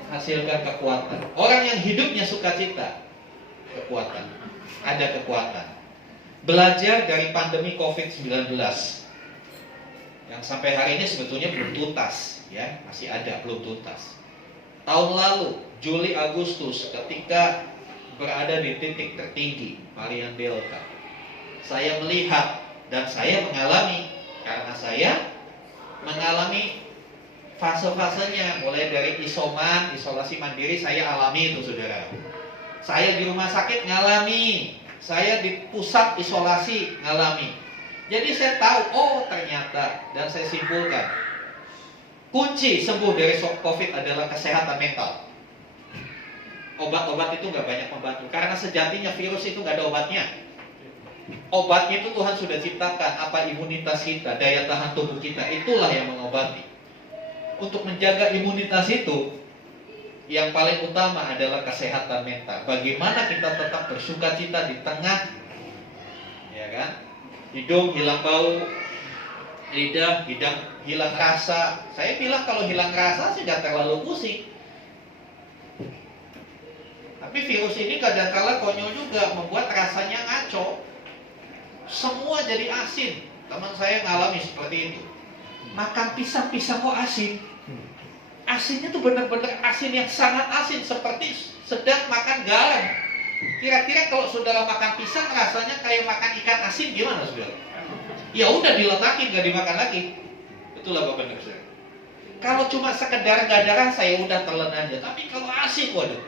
menghasilkan kekuatan. Orang yang hidupnya sukacita, kekuatan, ada kekuatan. Belajar dari pandemi COVID-19. Yang sampai hari ini sebetulnya belum tuntas, ya masih ada belum tuntas. Tahun lalu Juli Agustus ketika berada di titik tertinggi varian Delta, saya melihat dan saya mengalami, karena saya mengalami fase-fasenya, mulai dari isoman, isolasi mandiri saya alami itu saudara. Saya di rumah sakit ngalami, saya di pusat isolasi ngalami. Jadi saya tahu, oh ternyata, dan saya simpulkan, kunci sembuh dari COVID adalah kesehatan mental. obat-obat itu nggak banyak membantu. Karena sejatinya virus itu nggak ada obatnya. Obatnya itu Tuhan sudah ciptakan, apa imunitas kita, daya tahan tubuh kita, itulah yang mengobati. Untuk menjaga imunitas itu, yang paling utama adalah kesehatan mental. Bagaimana kita tetap bersukacita di tengah, ya kan? Hidung hilang bau, lidah hilang rasa. Saya bilang kalau hilang rasa sih nggak terlalu pusing. Tapi virus ini kadang-kala konyol juga, membuat rasanya ngaco. Semua jadi asin. Teman saya ngalami seperti itu. Makan pisang kok asin. Asinnya tuh benar-benar asin yang sangat asin, seperti sedang makan garam. Kira-kira kalau saudara makan pisang rasanya kayak makan ikan asin, gimana saudara? Ya udah diletakin, gak dimakan lagi. Betul apa benar saudara? Kalau cuma sekedar gak ada rasa ya udah telan aja. Tapi kalau asin, waduh,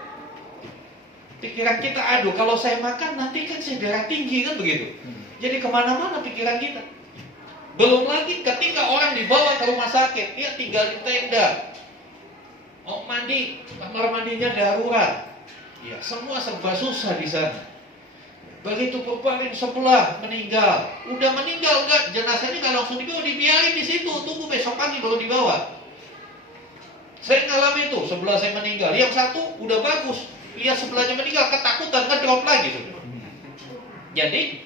pikiran kita, aduh kalau saya makan nanti kan saya darah tinggi, kan begitu. Jadi kemana-mana pikiran kita. Belum lagi ketika orang dibawa ke rumah sakit, dia tinggal di tenda, mau mandi, kamar mandinya darurat, ya semua serba susah di sana. Begitu berbaring sebelah meninggal, udah meninggal enggak, jenazahnya nggak langsung dibawa, dibiarin di situ, tunggu besok pagi baru dibawa. Saya ngalami itu, sebelah saya meninggal, yang satu udah bagus, lihat sebelahnya meninggal, ketakutan, kan drop lagi. Jadi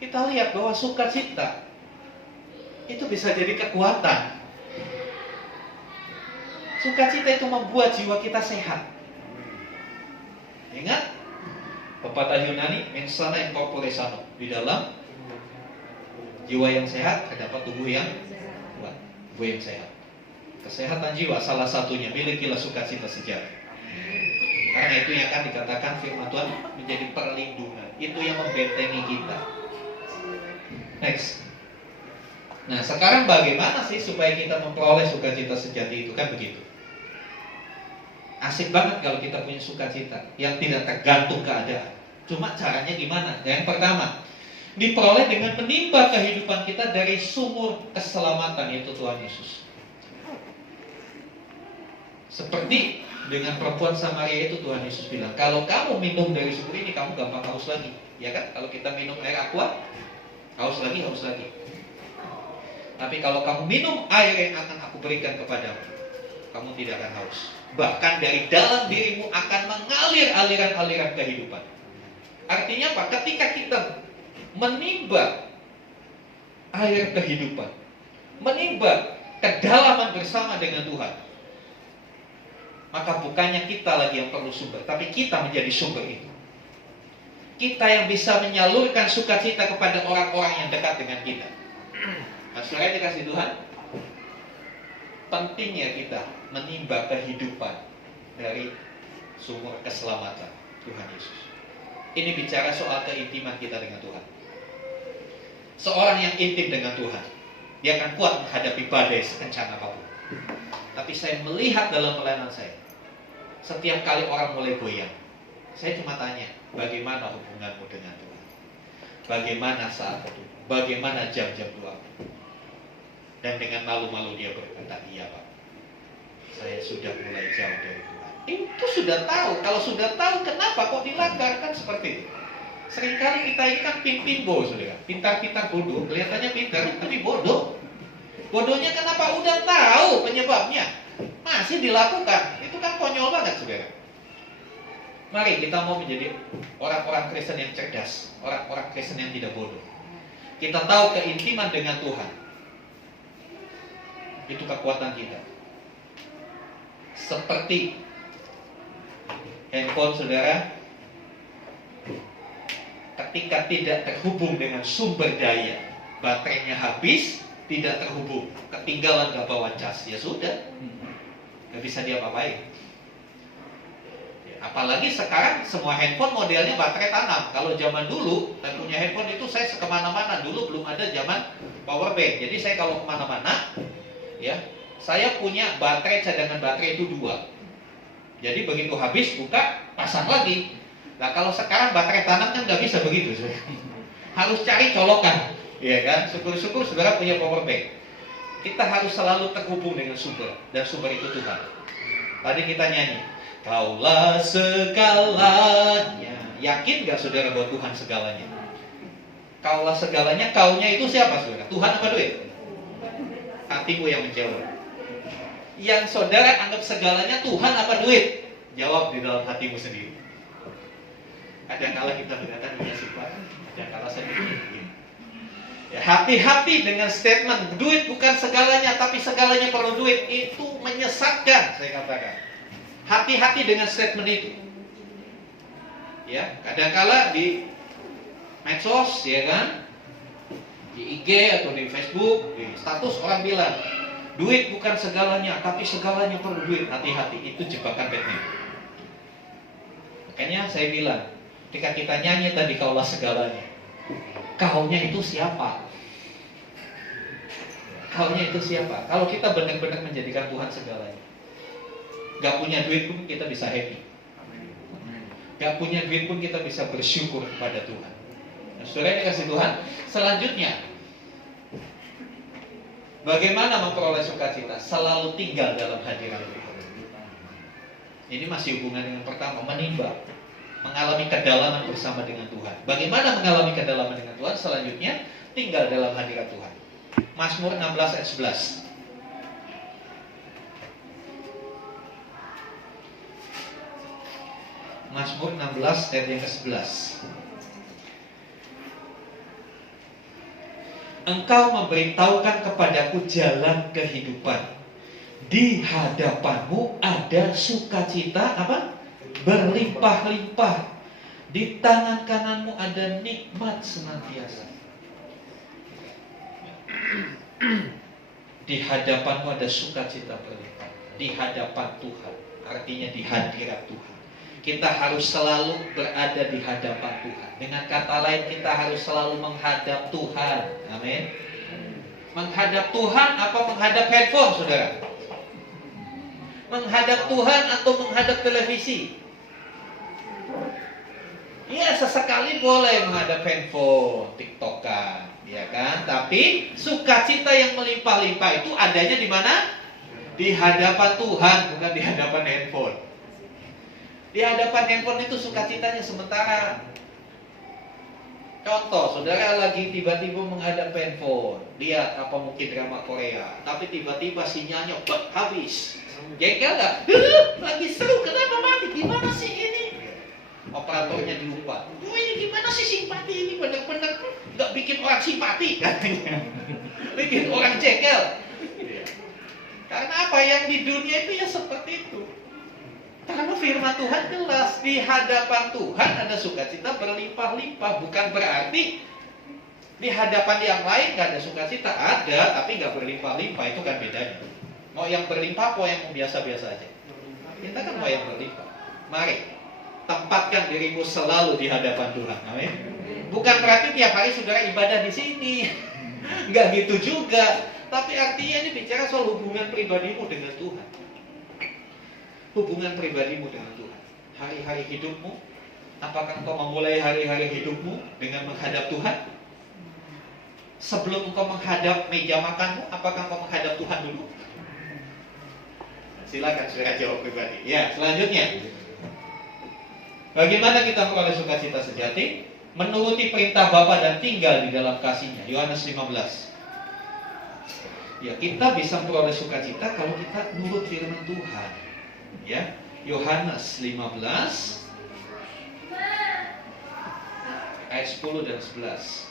kita lihat bahwa sukacita itu bisa jadi kekuatan. Sukacita itu membuat jiwa kita sehat. Ingat pepatah Yunani, mens sana in corpore sano. Di dalam jiwa yang sehat terdapat tubuh yang kuat, tubuh yang sehat. Kesehatan jiwa salah satunya milikilah sukacita sejati. Karena itu yang akan dikatakan firman Tuhan menjadi perlindungan. Itu yang membentengi kita. Next. Nah, sekarang bagaimana sih supaya kita memperoleh sukacita sejati itu, kan begitu. Asik banget kalau kita punya sukacita yang tidak tergantung keadaan. Cuma caranya gimana? Yang pertama, diperoleh dengan menimba kehidupan kita dari sumur keselamatan, yaitu Tuhan Yesus. Seperti dengan perempuan Samaria itu, Tuhan Yesus bilang, kalau kamu minum dari sumur ini, kamu gampang haus lagi. Ya kan? Kalau kita minum air aqua, haus lagi. Tapi kalau kamu minum air yang akan aku berikan kepadamu, kamu tidak akan haus. Bahkan dari dalam dirimu akan mengalir aliran-aliran kehidupan. Artinya apa? Ketika kita menimba air kehidupan, menimba kedalaman bersama dengan Tuhan, maka bukannya kita lagi yang perlu sumber, tapi kita menjadi sumber itu. Kita yang bisa menyalurkan sukacita kepada orang-orang yang dekat dengan kita. Nah, saudara dikasih Tuhan, pentingnya kita menimba kehidupan dari sumur keselamatan Tuhan Yesus. Ini bicara soal keintiman kita dengan Tuhan. Seorang yang intim dengan Tuhan, dia akan kuat menghadapi badai sekencang apapun. Tapi saya melihat dalam pelayanan saya, setiap kali orang mulai goyang, saya cuma tanya, bagaimana hubunganmu dengan Tuhan? Bagaimana saat itu? Bagaimana jam-jam doamu? Dan dengan malu-malu dia berkata, iya Pak, saya sudah mulai jauh dari Tuhan. Itu sudah tahu. Kalau sudah tahu, kenapa kok dilanggar? Kan seperti itu. Seringkali kita ini kan pin-pinbo, saudara. Pintar-pintar bodoh. Kelihatannya pintar, tapi bodoh. Bodohnya kenapa? Udah tahu penyebabnya, masih dilakukan. Itu kan konyol banget, saudara. Mari kita mau menjadi orang-orang Kristen yang cerdas, orang-orang Kristen yang tidak bodoh. Kita tahu keintiman dengan Tuhan, itu kekuatan kita. Seperti handphone saudara, ketika tidak terhubung dengan sumber daya, baterainya habis, tidak terhubung, ketinggalan gak bawa cas, ya sudah, gak bisa diapa-apain. Apalagi sekarang semua handphone modelnya baterai tanam. Kalau zaman dulu saya punya handphone itu, saya kemana-mana, dulu belum ada zaman power bank. Jadi saya kalau kemana-mana, ya, saya punya baterai, cadangan baterai itu 2. Jadi begitu habis, buka, pasang lagi. Nah kalau sekarang baterai tanam kan nggak bisa begitu, harus cari colokan, ya kan? Syukur-syukur saudara punya power bank. Kita harus selalu terhubung dengan sumber, dan sumber itu Tuhan. Tadi kita nyanyi, Kaulah segalanya. Yakin gak saudara bahwa Tuhan segalanya? Kaulah segalanya, kaunya itu siapa saudara? Tuhan apa duit? Hatimu yang menjawab. Yang saudara anggap segalanya Tuhan apa duit? Jawab di dalam hatimu sendiri. Kadang-kala kita berkata dunia sifat, kadang-kala saya begini. Ya, hati-hati dengan statement duit bukan segalanya, tapi segalanya perlu duit. Itu menyesatkan, saya katakan. Hati-hati dengan statement itu. Ya, kadang-kala di medsos, ya kan, di IG atau di Facebook, di status orang bilang duit bukan segalanya, tapi segalanya perlu duit. Hati-hati, itu jebakan Batman. Makanya saya bilang, ketika kita nyanyi tadi kaulah segalanya, kaunya itu siapa? Kaunya itu siapa? Kalau kita benar-benar menjadikan Tuhan segalanya, gak punya duit pun kita bisa happy, gak punya duit pun kita bisa bersyukur kepada Tuhan. Nah, saudara yang dikasih Tuhan, selanjutnya bagaimana memperoleh sukacita? Selalu tinggal dalam hadirat Tuhan. Ini masih hubungan dengan pertama, menimba, mengalami kedalaman bersama dengan Tuhan. Bagaimana mengalami kedalaman dengan Tuhan? Selanjutnya, tinggal dalam hadirat Tuhan. Mazmur 16 ayat 11. Mazmur 16 ayat yang ke-11. Engkau memberitahukan kepadaku jalan kehidupan. Di hadapanmu ada sukacita apa? Berlimpah-limpah. Di tangan kananmu ada nikmat senantiasa. Di hadapanmu ada sukacita berlimpah. Di hadapan Tuhan, artinya di hadirat Tuhan. Kita harus selalu berada di hadapan Tuhan. Dengan kata lain, kita harus selalu menghadap Tuhan. Amin. Menghadap Tuhan apa menghadap handphone, saudara? Menghadap Tuhan atau menghadap televisi? Ya, sesekali boleh menghadap handphone, TikTokan, ya kan? Tapi sukacita yang melimpah-limpah itu adanya di mana? Di hadapan Tuhan, bukan di hadapan handphone. Di hadapan handphone itu sukacitanya sementara. Contoh, saudara lagi tiba-tiba menghadap handphone, lihat apa mungkin drama Korea, tapi tiba-tiba sinyalnya habis. Jengkel nggak? Lagi seru, kenapa mati? Gimana sih ini? Operatornya dilupa. Ini gimana sih simpati ini? Benar-benar nggak bikin orang simpati, katanya. Bikin orang jengkel. Karena apa yang di dunia itu ya seperti itu. Karena firman Tuhan jelas, di hadapan Tuhan ada sukacita berlimpah-limpah. Bukan berarti di hadapan yang lain gak ada sukacita. Ada, tapi gak berlimpah-limpah. Itu kan bedanya. Mau yang berlimpah, mau yang biasa-biasa aja. Kita kan mau yang berlimpah. Mari, tempatkan dirimu selalu di hadapan Tuhan. Amin. Bukan berarti tiap hari saudara ibadah di sini. Gak gitu juga. Tapi artinya ini bicara soal hubungan pribadimu dengan Tuhan. Hubungan pribadimu dengan Tuhan. Hari-hari hidupmu, apakah engkau memulai hari-hari hidupmu dengan menghadap Tuhan? Sebelum engkau menghadap meja makanmu, apakah engkau menghadap Tuhan dulu? Silakan saudara jawab pribadi. Ya, selanjutnya, bagaimana kita memperoleh sukacita sejati? Menuruti perintah Bapa dan tinggal di dalam kasih-Nya. Yohanes 15. Ya, kita bisa memperoleh sukacita kalau kita nurut firman Tuhan. Ya, Yohanes 15 ayat 10 dan 11.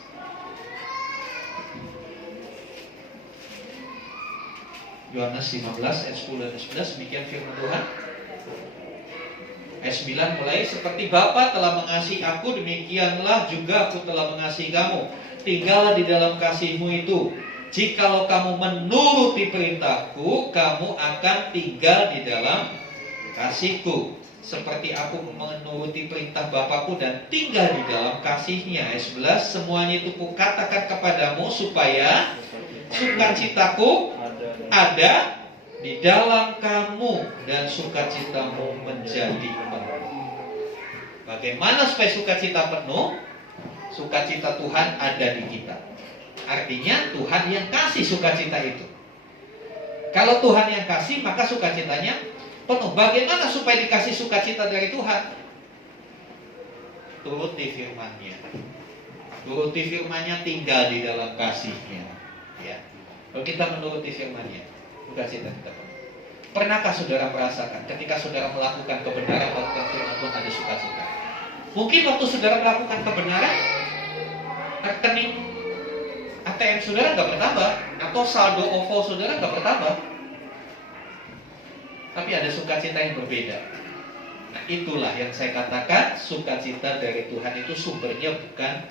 Yohanes 15 ayat 10 dan 11, demikian firman Tuhan. Ayat 9 mulai, seperti Bapa telah mengasihi aku, demikianlah juga aku telah mengasihi kamu. Tinggallah di dalam kasih-Mu itu. Jikalau kamu menuruti perintahku, kamu akan tinggal di dalam kasihku, seperti aku menuruti perintah Bapakku dan tinggal di dalam kasih-Nya. Ayat 11, semuanya itu kukatakan kepadamu supaya sukacitaku ada di dalam kamu dan sukacitamu menjadi penuh. Bagaimana supaya sukacita penuh? Sukacita Tuhan ada di kita. Artinya Tuhan yang kasih sukacita itu. Kalau Tuhan yang kasih, maka sukacitanya penuh. Bagaimana supaya dikasih sukacita dari Tuhan? Turuti firman-Nya. Turuti firman-Nya, tinggal di dalam kasih-Nya. Ya. Kalau kita menuruti firman-Nya, sukacita kita penuh. Pernahkah saudara merasakan ketika saudara melakukan kebenaran, melakukan firman Tuhan, ada sukacita? Mungkin waktu saudara melakukan kebenaran, rekening ATM saudara nggak bertambah, atau saldo OVO saudara nggak bertambah, tapi ada sukacita yang berbeda. Nah, itulah yang saya katakan, sukacita dari Tuhan itu sumbernya bukan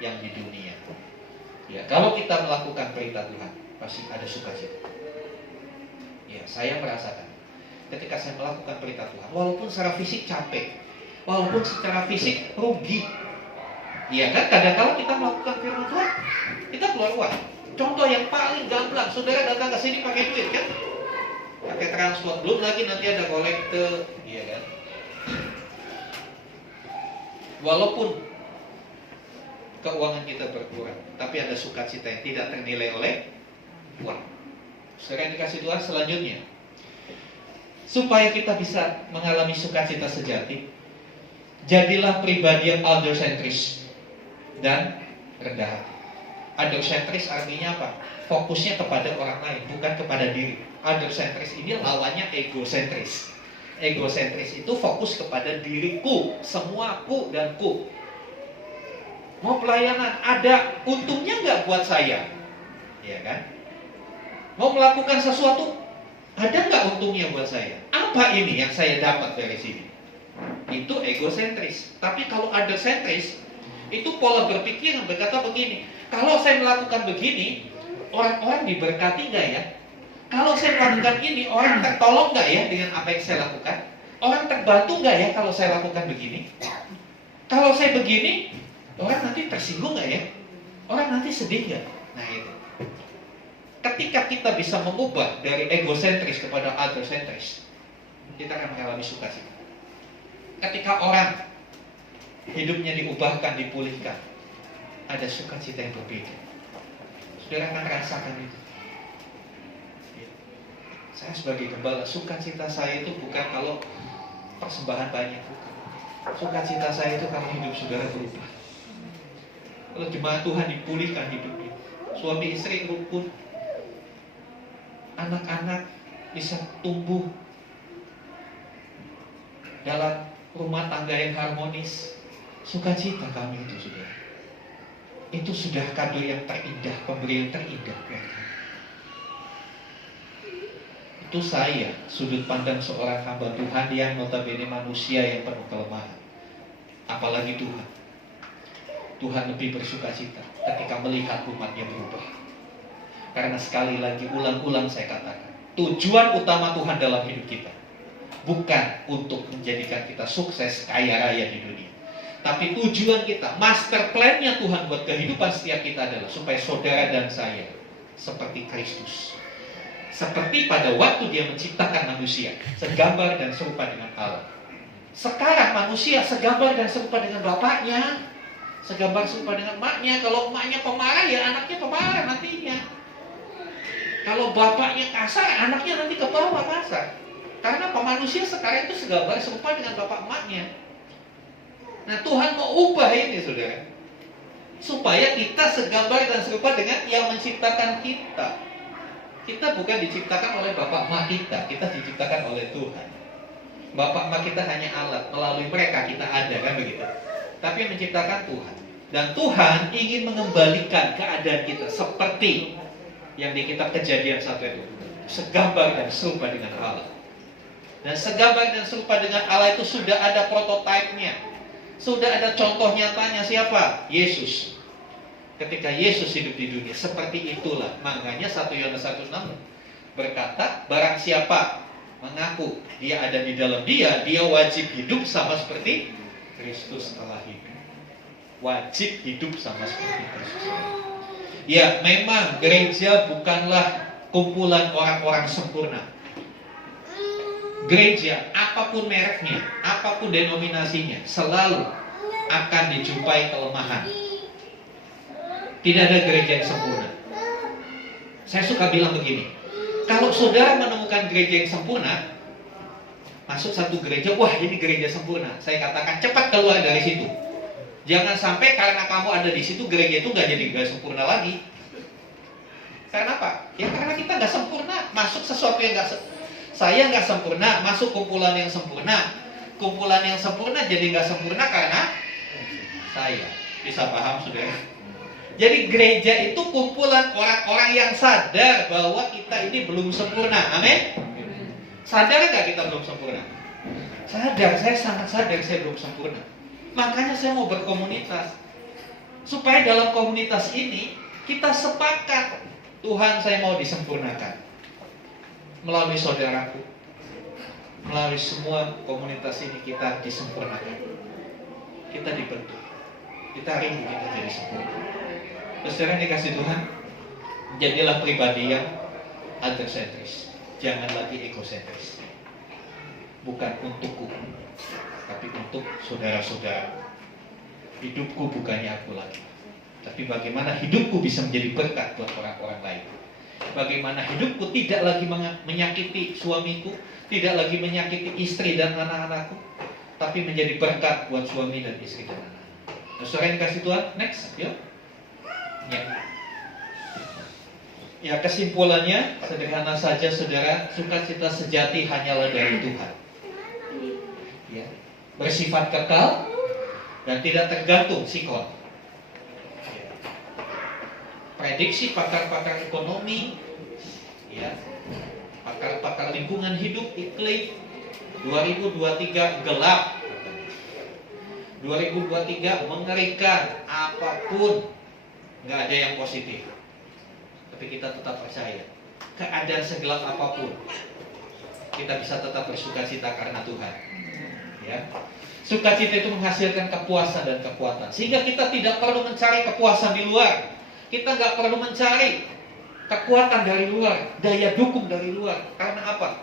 yang di dunia. Ya, kalau kita melakukan perintah Tuhan, pasti ada sukacita. Ya, saya merasakan ketika saya melakukan perintah Tuhan, walaupun secara fisik capek, walaupun secara fisik rugi. Ya kan, kadang-kadang kita melakukan firman Tuhan, kita keluar uang. Contoh yang paling gamblang, saudara datang ke sini pakai duit kan? Pakai transport, belum lagi nanti ada kolektor, iya kan? Walaupun keuangan kita berkurang, tapi ada sukacita yang tidak ternilai oleh uang. Sekarang dikasih Tuhan selanjutnya, supaya kita bisa mengalami sukacita sejati, jadilah pribadi yang other-centris dan rendah hati. Other-centris artinya apa? Fokusnya kepada orang lain, bukan kepada diri. Other-centris ini lawannya egosentris. Egosentris itu fokus kepada diriku, semuaku dan ku. Mau pelayanan, ada untungnya nggak buat saya? Ya kan? Mau melakukan sesuatu, ada nggak untungnya buat saya? Apa ini yang saya dapat dari sini? Itu egosentris. Tapi kalau other-centris, itu pola berpikir yang berkata begini, kalau saya melakukan begini, orang-orang diberkati nggak ya? Kalau saya melakukan ini, orang tertolong nggak ya dengan apa yang saya lakukan? Orang terbantu nggak ya kalau saya lakukan begini? Kalau saya begini, orang nanti tersinggung nggak ya? Orang nanti sedih nggak? Nah itu. Ketika kita bisa mengubah dari egosentris kepada other-centris, kita akan mengalami sukacita. Ketika orang hidupnya diubahkan, dipulihkan, ada sukacita yang berbeda. Saudara akan rasakan itu. Saya sebagai gembala, sukacita saya itu bukan kalau persembahan banyak, bukan. Sukacita saya itu karena hidup saudara berubah. Kalau jemaat Tuhan dipulihkan hidupnya, suami istri rukun, anak-anak bisa tumbuh dalam rumah tangga yang harmonis, sukacita kami itu saudara. Itu sudah kado yang terindah, pemberian terindah. Itu saya, sudut pandang seorang hamba Tuhan yang notabene manusia yang penuh kelemahan. Apalagi Tuhan. Tuhan lebih bersukacita ketika melihat umatnya berubah. Karena sekali lagi, ulang-ulang saya katakan, tujuan utama Tuhan dalam hidup kita bukan untuk menjadikan kita sukses, kaya raya di dunia. Tapi tujuan kita, master plan-nya Tuhan buat kehidupan setiap kita adalah supaya saudara dan saya seperti Kristus. Seperti pada waktu dia menciptakan manusia, segambar dan serupa dengan Allah. Sekarang manusia segambar dan serupa dengan bapaknya, segambar serupa dengan emaknya. Kalau emaknya pemarah, ya anaknya pemarah nantinya. Kalau bapaknya kasar, anaknya nanti ke bawah kasar. Karena manusia sekarang itu segambar serupa dengan bapak emaknya. Nah, Tuhan mau ubah ini, saudara, supaya kita segambar dan serupa dengan yang menciptakan kita. Kita bukan diciptakan oleh bapak emak kita diciptakan oleh Tuhan. Bapak emak kita hanya alat, melalui mereka kita ada, kan begitu. Tapi yang menciptakan Tuhan. Dan Tuhan ingin mengembalikan keadaan kita seperti yang di kitab Kejadian 1 itu, segambar dan serupa dengan Allah. Dan segambar dan serupa dengan Allah itu sudah ada prototipenya, sudah ada contoh nyatanya. Siapa? Yesus. Ketika Yesus hidup di dunia, seperti itulah. Makanya 1 Yohanes 1:6 berkata, barang siapa mengaku dia ada di dalam dia wajib hidup sama seperti Kristus telah hidup. Wajib hidup sama seperti Kristus. Ya, memang gereja bukanlah kumpulan orang-orang sempurna. Gereja, apapun mereknya, apapun denominasinya, selalu akan dijumpai kelemahan. Tidak ada gereja yang sempurna. Saya suka bilang begini, kalau saudara menemukan gereja yang sempurna, masuk satu gereja, wah ini gereja sempurna. Saya katakan cepat keluar dari situ. Jangan sampai karena kamu ada di situ, gereja itu nggak sempurna lagi. Karena apa? Ya karena kita nggak sempurna, masuk sesuatu yang saya nggak sempurna, masuk kumpulan yang sempurna. Kumpulan yang sempurna jadi nggak sempurna karena saya. Bisa paham, saudara? Jadi gereja itu kumpulan orang-orang yang sadar bahwa kita ini belum sempurna. Amin? Sadar nggak kita belum sempurna? Sadar, saya sangat sadar saya belum sempurna. Makanya saya mau berkomunitas. Supaya dalam komunitas ini kita sepakat, Tuhan saya mau disempurnakan. Melalui saudaraku, melalui semua komunitas ini kita disempurnakan. Kita dibentuk. Kita rindu kita jadi sempurna. Saudara dikasih Tuhan, jadilah pribadi yang other-centris. Jangan lagi egosentris. Bukan untukku, tapi untuk saudara-saudara. Hidupku bukannya aku lagi, tapi bagaimana hidupku bisa menjadi berkat buat orang-orang lain. Bagaimana hidupku tidak lagi menyakiti suamiku, tidak lagi menyakiti istri dan anak-anakku, tapi menjadi berkat buat suami dan istri dan anak-anak. Saudara yang dikasih Tuhan, next, yuk. Ya, kesimpulannya sederhana saja, saudara. Sukacita sejati hanyalah dari Tuhan. Ya, bersifat kekal dan tidak tergantung sikon. Ya. Prediksi pakar-pakar ekonomi, ya, pakar-pakar lingkungan hidup, iklim, 2023 gelap. 2023 mengerikan, apapun nggak ada yang positif. Tapi kita tetap percaya, keadaan segelap apapun, kita bisa tetap bersukacita karena Tuhan. Ya, sukacita itu menghasilkan kepuasan dan kekuatan, sehingga kita tidak perlu mencari kepuasan di luar. Kita nggak perlu mencari kekuatan dari luar, daya dukung dari luar. Karena apa?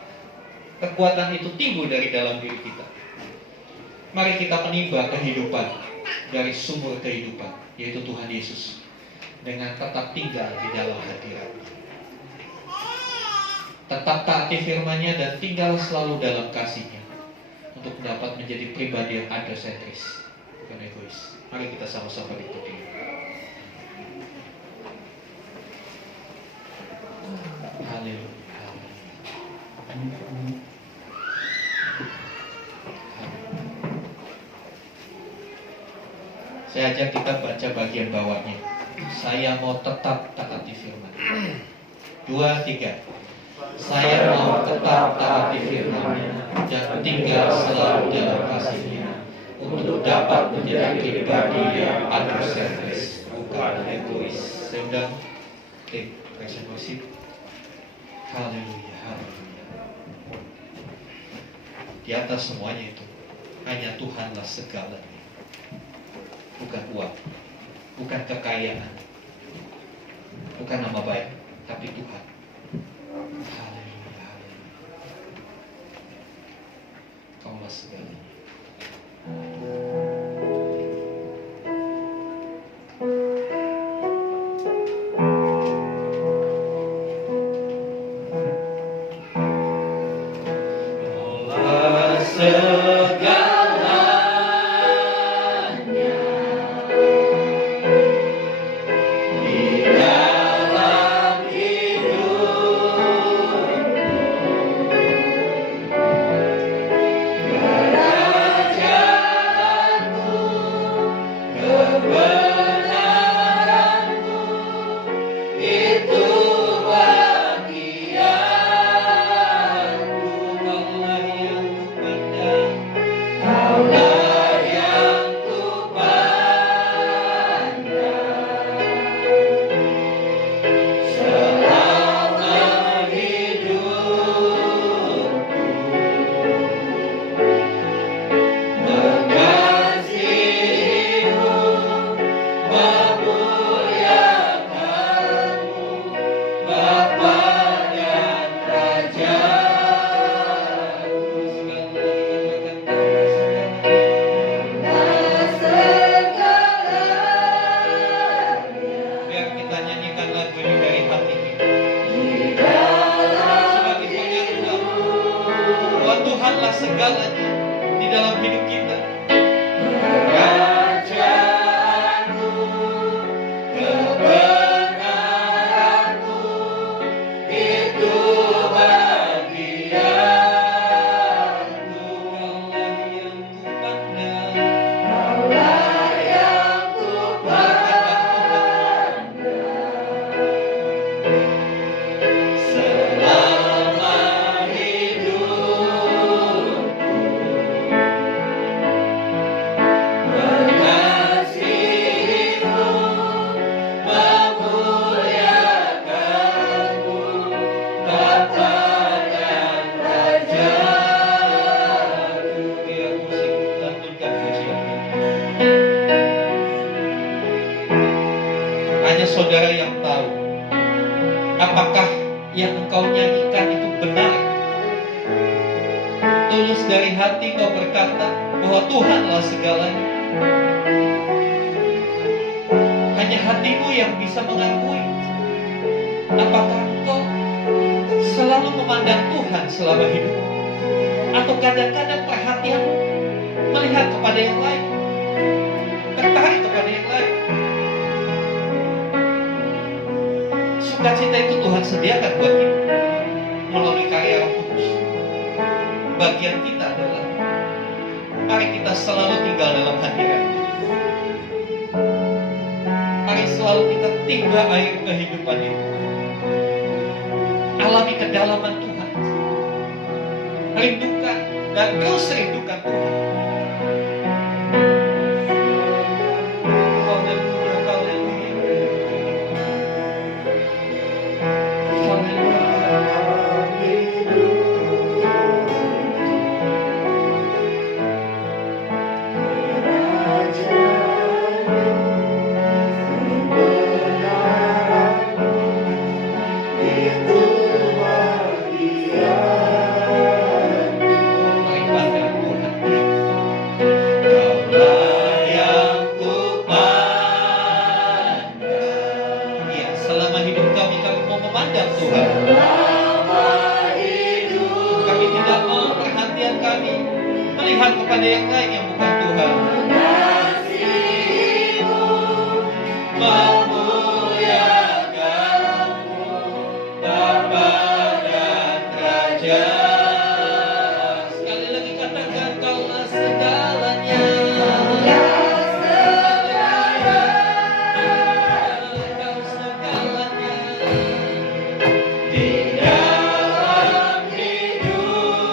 Kekuatan itu timbul dari dalam diri kita. Mari kita menimba kehidupan dari sumber kehidupan, yaitu Tuhan Yesus, dengan tetap tinggal di dalam hadirat-Nya. Tetap taati firman-Nya dan tinggal selalu dalam kasih-Nya, untuk dapat menjadi pribadi yang other-centris, bukan egois. Mari kita sama-sama berikut ini. Haleluya. Saya ajak kita baca bagian bawahnya. Saya mau tetap taati firman. 2, 3. Saya mau tetap taati firman-Nya dan tinggal selalu dalam kasih-Nya, untuk dapat menjadi pribadi yang other-centris, bukan egois. Saya undang tim praise and worship. Haleluya, haleluya. Di atas semuanya itu, hanya Tuhanlah segalanya. Bukan uang, bukan kekayaan, bukan nama baik, tapi Tuhan. Haleluya, haleluya. Kaulah segalanya. Kaulah segalanya. Haleluya. saudara yang tahu apakah yang engkau nyanyikan itu benar. Tulus dari hati kau berkata bahwa Tuhanlah segalanya. Hanya hatimu yang bisa mengakui. Apakah engkau selalu memandang Tuhan selama hidup? Atau kadang-kadang perhatian melihat kepada yang lain, tertarik kepada yang lain? Sukacita itu Tuhan sediakan buat kita melalui karya Roh Kudus. Bagian kita adalah mari kita selalu tinggal dalam hadirat. Mari selalu kita timba air kehidupan itu. Alami kedalaman Tuhan. Rindukan dan terus rindukan Tuhan. Haleluya, haleluya. Kepada yang lain yang bukan Tuhan. Memuliakan-Mu Bapa dan Raja. Sekali lagi katakan Kaulah segalanya. Kau segalanya di dalam hidupku.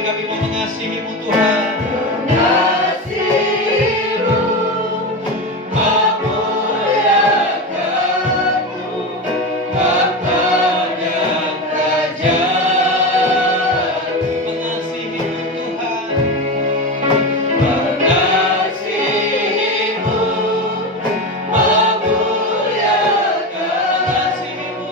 Kami mau mengasihi-Mu Tuhan. Mengasihi-Mu, memuliakan-Mu, Bapa dan Raja. Mengasihi-Mu Tuhan. Mengasihi-Mu, memuliakan. Mengasihi-Mu,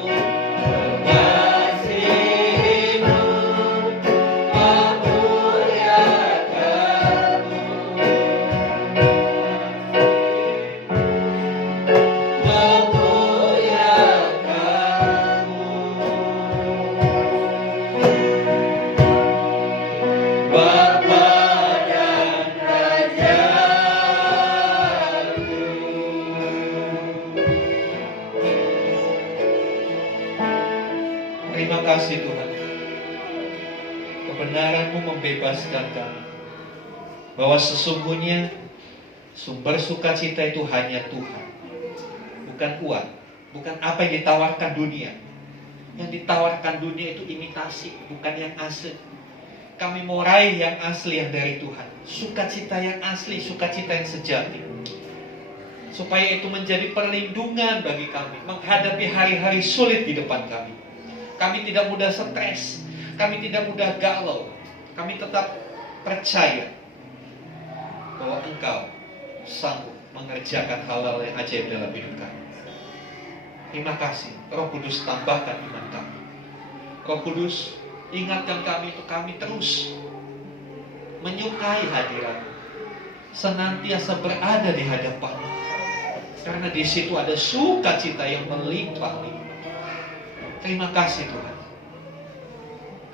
terima kasih Tuhan. Kebenaran-Mu membebaskan kami. Bahwa sesungguhnya sumber sukacita itu hanya Tuhan. Bukan uang. Bukan apa yang ditawarkan dunia. Yang ditawarkan dunia itu imitasi, bukan yang asli. Kami mau raih yang asli yang dari Tuhan. Sukacita yang asli, sukacita yang sejati. Supaya itu menjadi perlindungan bagi kami menghadapi hari-hari sulit di depan kami. Kami tidak mudah stres, kami tidak mudah galau. Kami tetap percaya bahwa Engkau sanggup mengerjakan hal-hal yang ajaib dalam hidup kami. Terima kasih, Roh Kudus, tambahkan iman kami. Roh Kudus, ingatkan kami untuk kami terus menyukai hadirat-Mu, senantiasa berada di hadapan-Mu, karena di situ ada sukacita yang melimpah-limpah. Terima kasih Tuhan.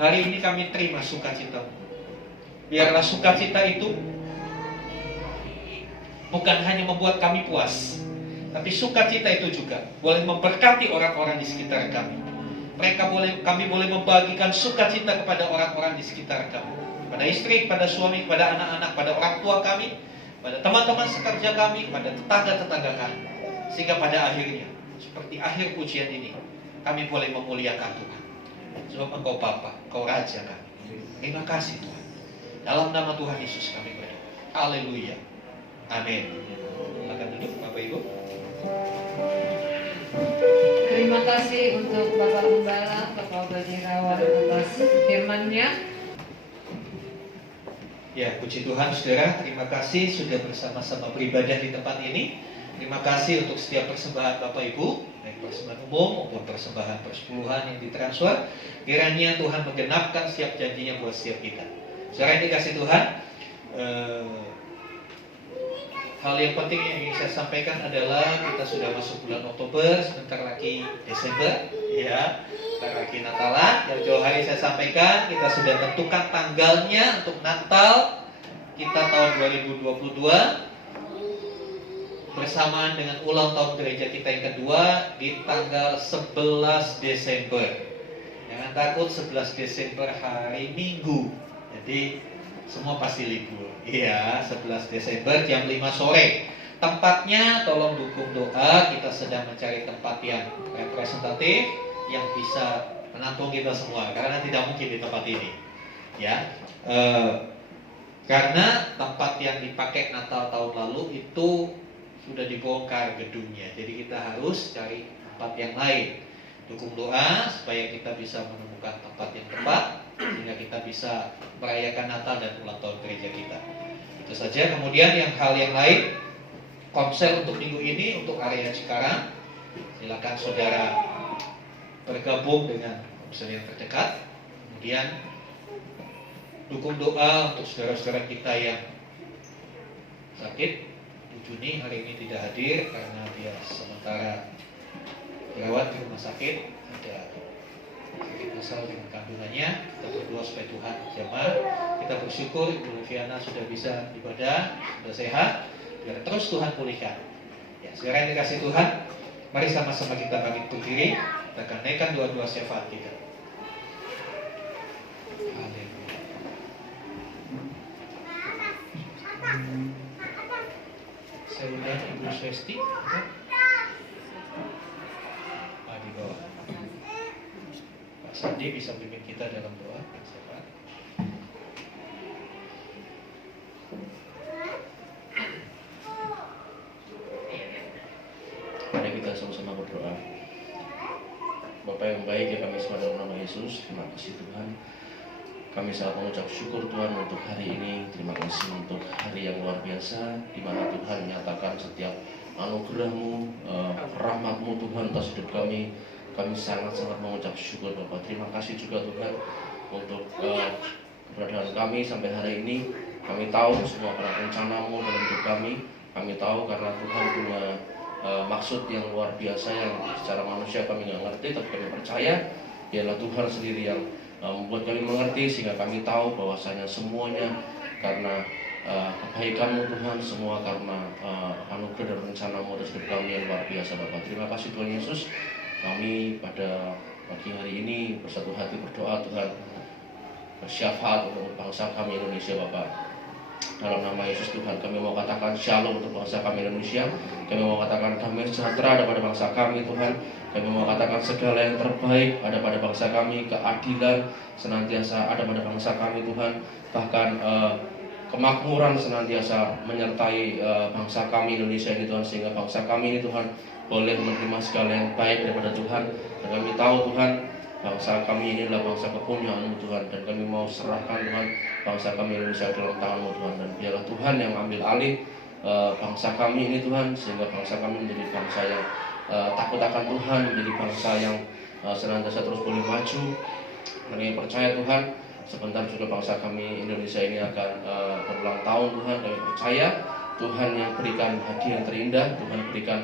Hari ini kami terima sukacita-Mu. Biarlah sukacita itu bukan hanya membuat kami puas, tapi sukacita itu juga boleh memberkati orang-orang di sekitar kami. Kami boleh membagikan sukacita kepada orang-orang di sekitar kami, pada istri, pada suami, pada anak-anak, pada orang tua kami, pada teman-teman sekerja kami, pada tetangga-tetangga kami. Sehingga pada akhirnya, seperti akhir ujian ini, kami boleh memuliakan Tuhan. Sebab Engkau Bapa, Engkau Raja kami. Terima kasih Tuhan. Dalam nama Tuhan Yesus kami berdoa. Haleluya. Amin. Silakan duduk Bapak Ibu. Terima kasih untuk Bapak Gembala, Bapak Badirawan atas firman-Nya. Ya, puji Tuhan saudara, terima kasih sudah bersama-sama beribadah di tempat ini. Terima kasih untuk setiap persembahan Bapak Ibu, baik persembahan umum maupun persembahan persepuluhan yang ditransfer. Kiranya Tuhan menggenapkan setiap janjinya buat setiap kita. Saudara yang dikasih Tuhan, hal yang penting yang ingin saya sampaikan adalah kita sudah masuk bulan Oktober, sebentar lagi Desember, ya, sebentar lagi Natalan. Yang jauh hari saya sampaikan, kita sudah tentukan tanggalnya untuk Natal kita tahun 2022 bersamaan dengan ulang tahun gereja kita yang kedua di tanggal 11 Desember. Jangan takut, 11 Desember hari Minggu, jadi semua pasti libur. Iya, 11 Desember jam 5 sore. Tempatnya tolong dukung doa. Kita sedang mencari tempat yang representatif, yang bisa menampung kita semua, karena tidak mungkin di tempat ini. Ya, karena tempat yang dipakai Natal tahun lalu itu sudah dibongkar gedungnya. Jadi kita harus cari tempat yang lain. Dukung doa supaya kita bisa menemukan tempat yang tepat, sehingga kita bisa merayakan Natal dan ulang tahun gereja kita. Itu saja. Kemudian hal yang lain, konser untuk minggu ini untuk area Cikarang, silakan saudara bergabung dengan konser yang terdekat. Kemudian dukung doa untuk saudara-saudara kita yang sakit. Bu Juni hari ini tidak hadir karena dia sementara dirawat di rumah sakit, ada sakit masal dengan kandungannya. Kita berdoa supaya Tuhan jamah. Kita bersyukur Ibu Liviana sudah bisa ibadah, sudah sehat, biar terus Tuhan pulihkan. Ya, saudara yang dikasih Tuhan, mari sama-sama kita bangkit berdiri. Kita akan naikkan doa-doa syafaat kita. Haleluya. Saya undang Ibu Swesti. Di bawah. Pak Sandi bisa pimpin kita dalam doa. Mari kita sama-sama berdoa. Bapak yang baik, ya kami semua dalam nama Yesus, terima kasih Tuhan. Kami sangat mengucap syukur Tuhan untuk hari ini. Terima kasih untuk hari yang luar biasa, di mana Tuhan menyatakan setiap anugerah-Mu, rahmat-Mu Tuhan atas hidup kami. Kami sangat-sangat mengucap syukur Bapak. Terima kasih juga Tuhan untuk keberadaan kami sampai hari ini. Kami tahu semua rencana-Mu dalam hidup kami. Kami tahu karena Tuhan punya maksud yang luar biasa yang secara manusia kami nggak ngerti, tapi kami percaya dialah Tuhan sendiri yang membuat kami mengerti, sehingga kami tahu bahwasanya semuanya karena kebaikan-Mu Tuhan, semua karena anugerah dan rencana-Mu atas hidup kami yang luar biasa Bapak. Terima kasih Tuhan Yesus. Kami pada pagi hari ini bersatu hati berdoa Tuhan, bersyafaat untuk bangsa kami Indonesia Bapak. Dalam nama Yesus Tuhan, kami mau katakan shalom untuk bangsa kami Indonesia. Kami mau katakan damai sejahtera ada pada bangsa kami Tuhan. Kami mau katakan segala yang terbaik ada pada bangsa kami, keadilan senantiasa ada pada bangsa kami Tuhan. Bahkan kemakmuran senantiasa menyertai bangsa kami Indonesia ini Tuhan, sehingga bangsa kami ini Tuhan boleh menerima segala yang baik daripada Tuhan. Dan kami tahu Tuhan, bangsa kami ini adalah bangsa kepunyaan-Mu Tuhan, dan kami mau serahkan Tuhan bangsa kami Indonesia dalam tangan-Mu Tuhan, dan biarlah Tuhan yang ambil alih bangsa kami ini Tuhan, sehingga bangsa kami menjadi bangsa yang takut akan Tuhan, menjadi bangsa yang senantiasa terus boleh maju. Kami percaya Tuhan, sebentar juga bangsa kami Indonesia ini akan berulang tahun Tuhan. Kami percaya Tuhan yang berikan hadiah yang terindah, Tuhan berikan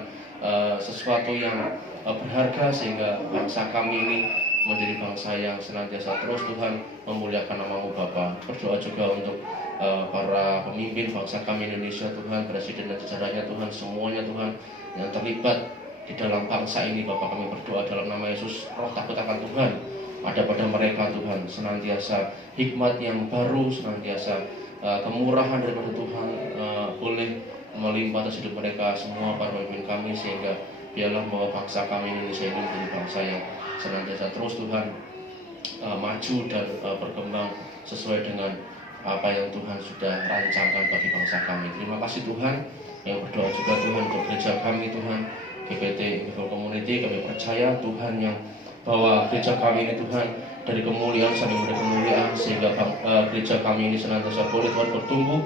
sesuatu yang berharga, sehingga bangsa kami ini menjadi bangsa yang senantiasa terus Tuhan memuliakan nama-Mu Bapa. Berdoa juga untuk para pemimpin bangsa kami Indonesia Tuhan, presiden dan jajarannya Tuhan, semuanya Tuhan yang terlibat di dalam bangsa ini Bapa. Kami berdoa dalam nama Yesus, roh takut akan Tuhan ada pada mereka Tuhan, senantiasa hikmat yang baru, senantiasa kemurahan daripada Tuhan, boleh melimpah atas hidup mereka semua, para pemimpin kami, sehingga biarlah bahwa bangsa kami Indonesia ini menjadi bangsa yang senantiasa terus Tuhan maju dan berkembang sesuai dengan apa yang Tuhan sudah rancangkan bagi bangsa kami. Terima kasih Tuhan. Yang berdoa juga Tuhan untuk gereja kami Tuhan, GPT Evil Community. Kami percaya Tuhan yang bahwa gereja kami ini Tuhan dari kemuliaan sampai kepada kemuliaan, sehingga gereja kami ini senantiasa boleh Tuhan bertumbuh,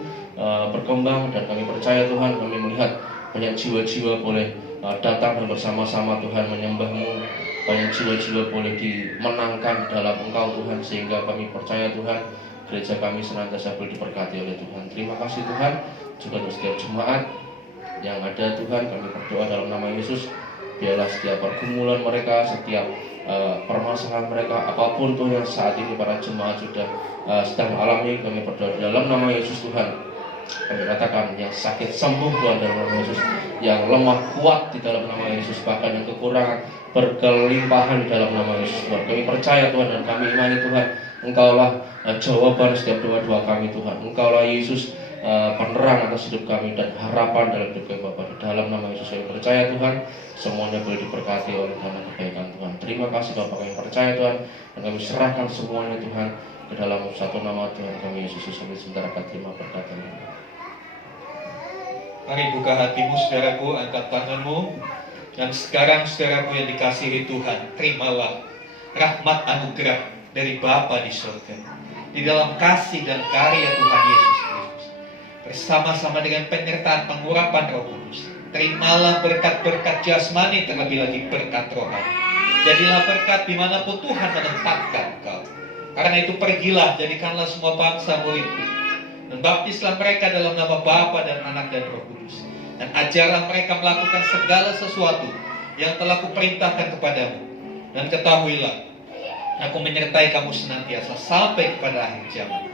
berkembang, dan kami percaya Tuhan, kami melihat banyak jiwa-jiwa boleh datang dan bersama-sama Tuhan menyembah-Mu, banyak jiwa-jiwa boleh dimenangkan dalam Engkau Tuhan, sehingga kami percaya Tuhan gereja kami senantiasa boleh diberkati oleh Tuhan. Terima kasih Tuhan juga untuk setiap jemaat yang ada Tuhan. Kami berdoa dalam nama Yesus, biarlah setiap pergumulan mereka, setiap permasalahan mereka, apapun Tuhan yang saat ini para jemaat sudah sedang alami, kami berdoa dalam nama Yesus Tuhan. Kami katakan yang sakit sembuh Tuhan dalam nama Yesus, yang lemah kuat di dalam nama Yesus, bahkan yang kekurangan berkelimpahan di dalam nama Yesus Tuhan. Kami percaya Tuhan dan kami imani Tuhan, Engkaulah jawaban setiap doa-doa kami Tuhan. Engkaulah Yesus penerang atas hidup kami dan harapan dalam hidup kami Bapa. Di dalam nama Yesus kami percaya Tuhan, semuanya boleh diberkati oleh karena kebaikan Tuhan. Terima kasih Bapa, kami percaya Tuhan, dan kami serahkan semuanya Tuhan ke dalam satu nama Tuhan kami Yesus Kristus. Kami sebentar akan terima berkat-Mu. Mari buka hatimu saudaraku, angkat tanganmu. Dan sekarang saudaraku yang dikasihi Tuhan, terimalah rahmat anugerah dari Bapa di surga, di dalam kasih dan karya Tuhan Yesus Kristus, bersama-sama dengan penyertaan pengurapan Roh Kudus. Terimalah berkat-berkat jasmani, terlebih lagi berkat rohani. Jadilah berkat dimanapun Tuhan menempatkan engkau. Karena itu pergilah, jadikanlah semua bangsa muridku, dan baptislah mereka dalam nama Bapa dan Anak dan Roh Kudus, dan ajarlah mereka melakukan segala sesuatu yang telah kuperintahkan kepadamu. Dan ketahuilah, Aku menyertai kamu senantiasa sampai kepada akhir zaman.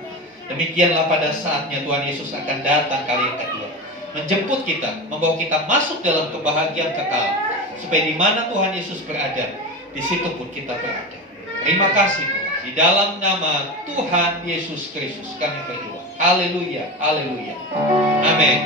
Demikianlah pada saatnya Tuhan Yesus akan datang kali yang kedua, menjemput kita, membawa kita masuk dalam kebahagiaan kekal, supaya di mana Tuhan Yesus berada, di situ pun kita berada. Terima kasih Tuhan. Di dalam nama Tuhan Yesus Kristus kami berdoa. Haleluya, haleluya. Amin.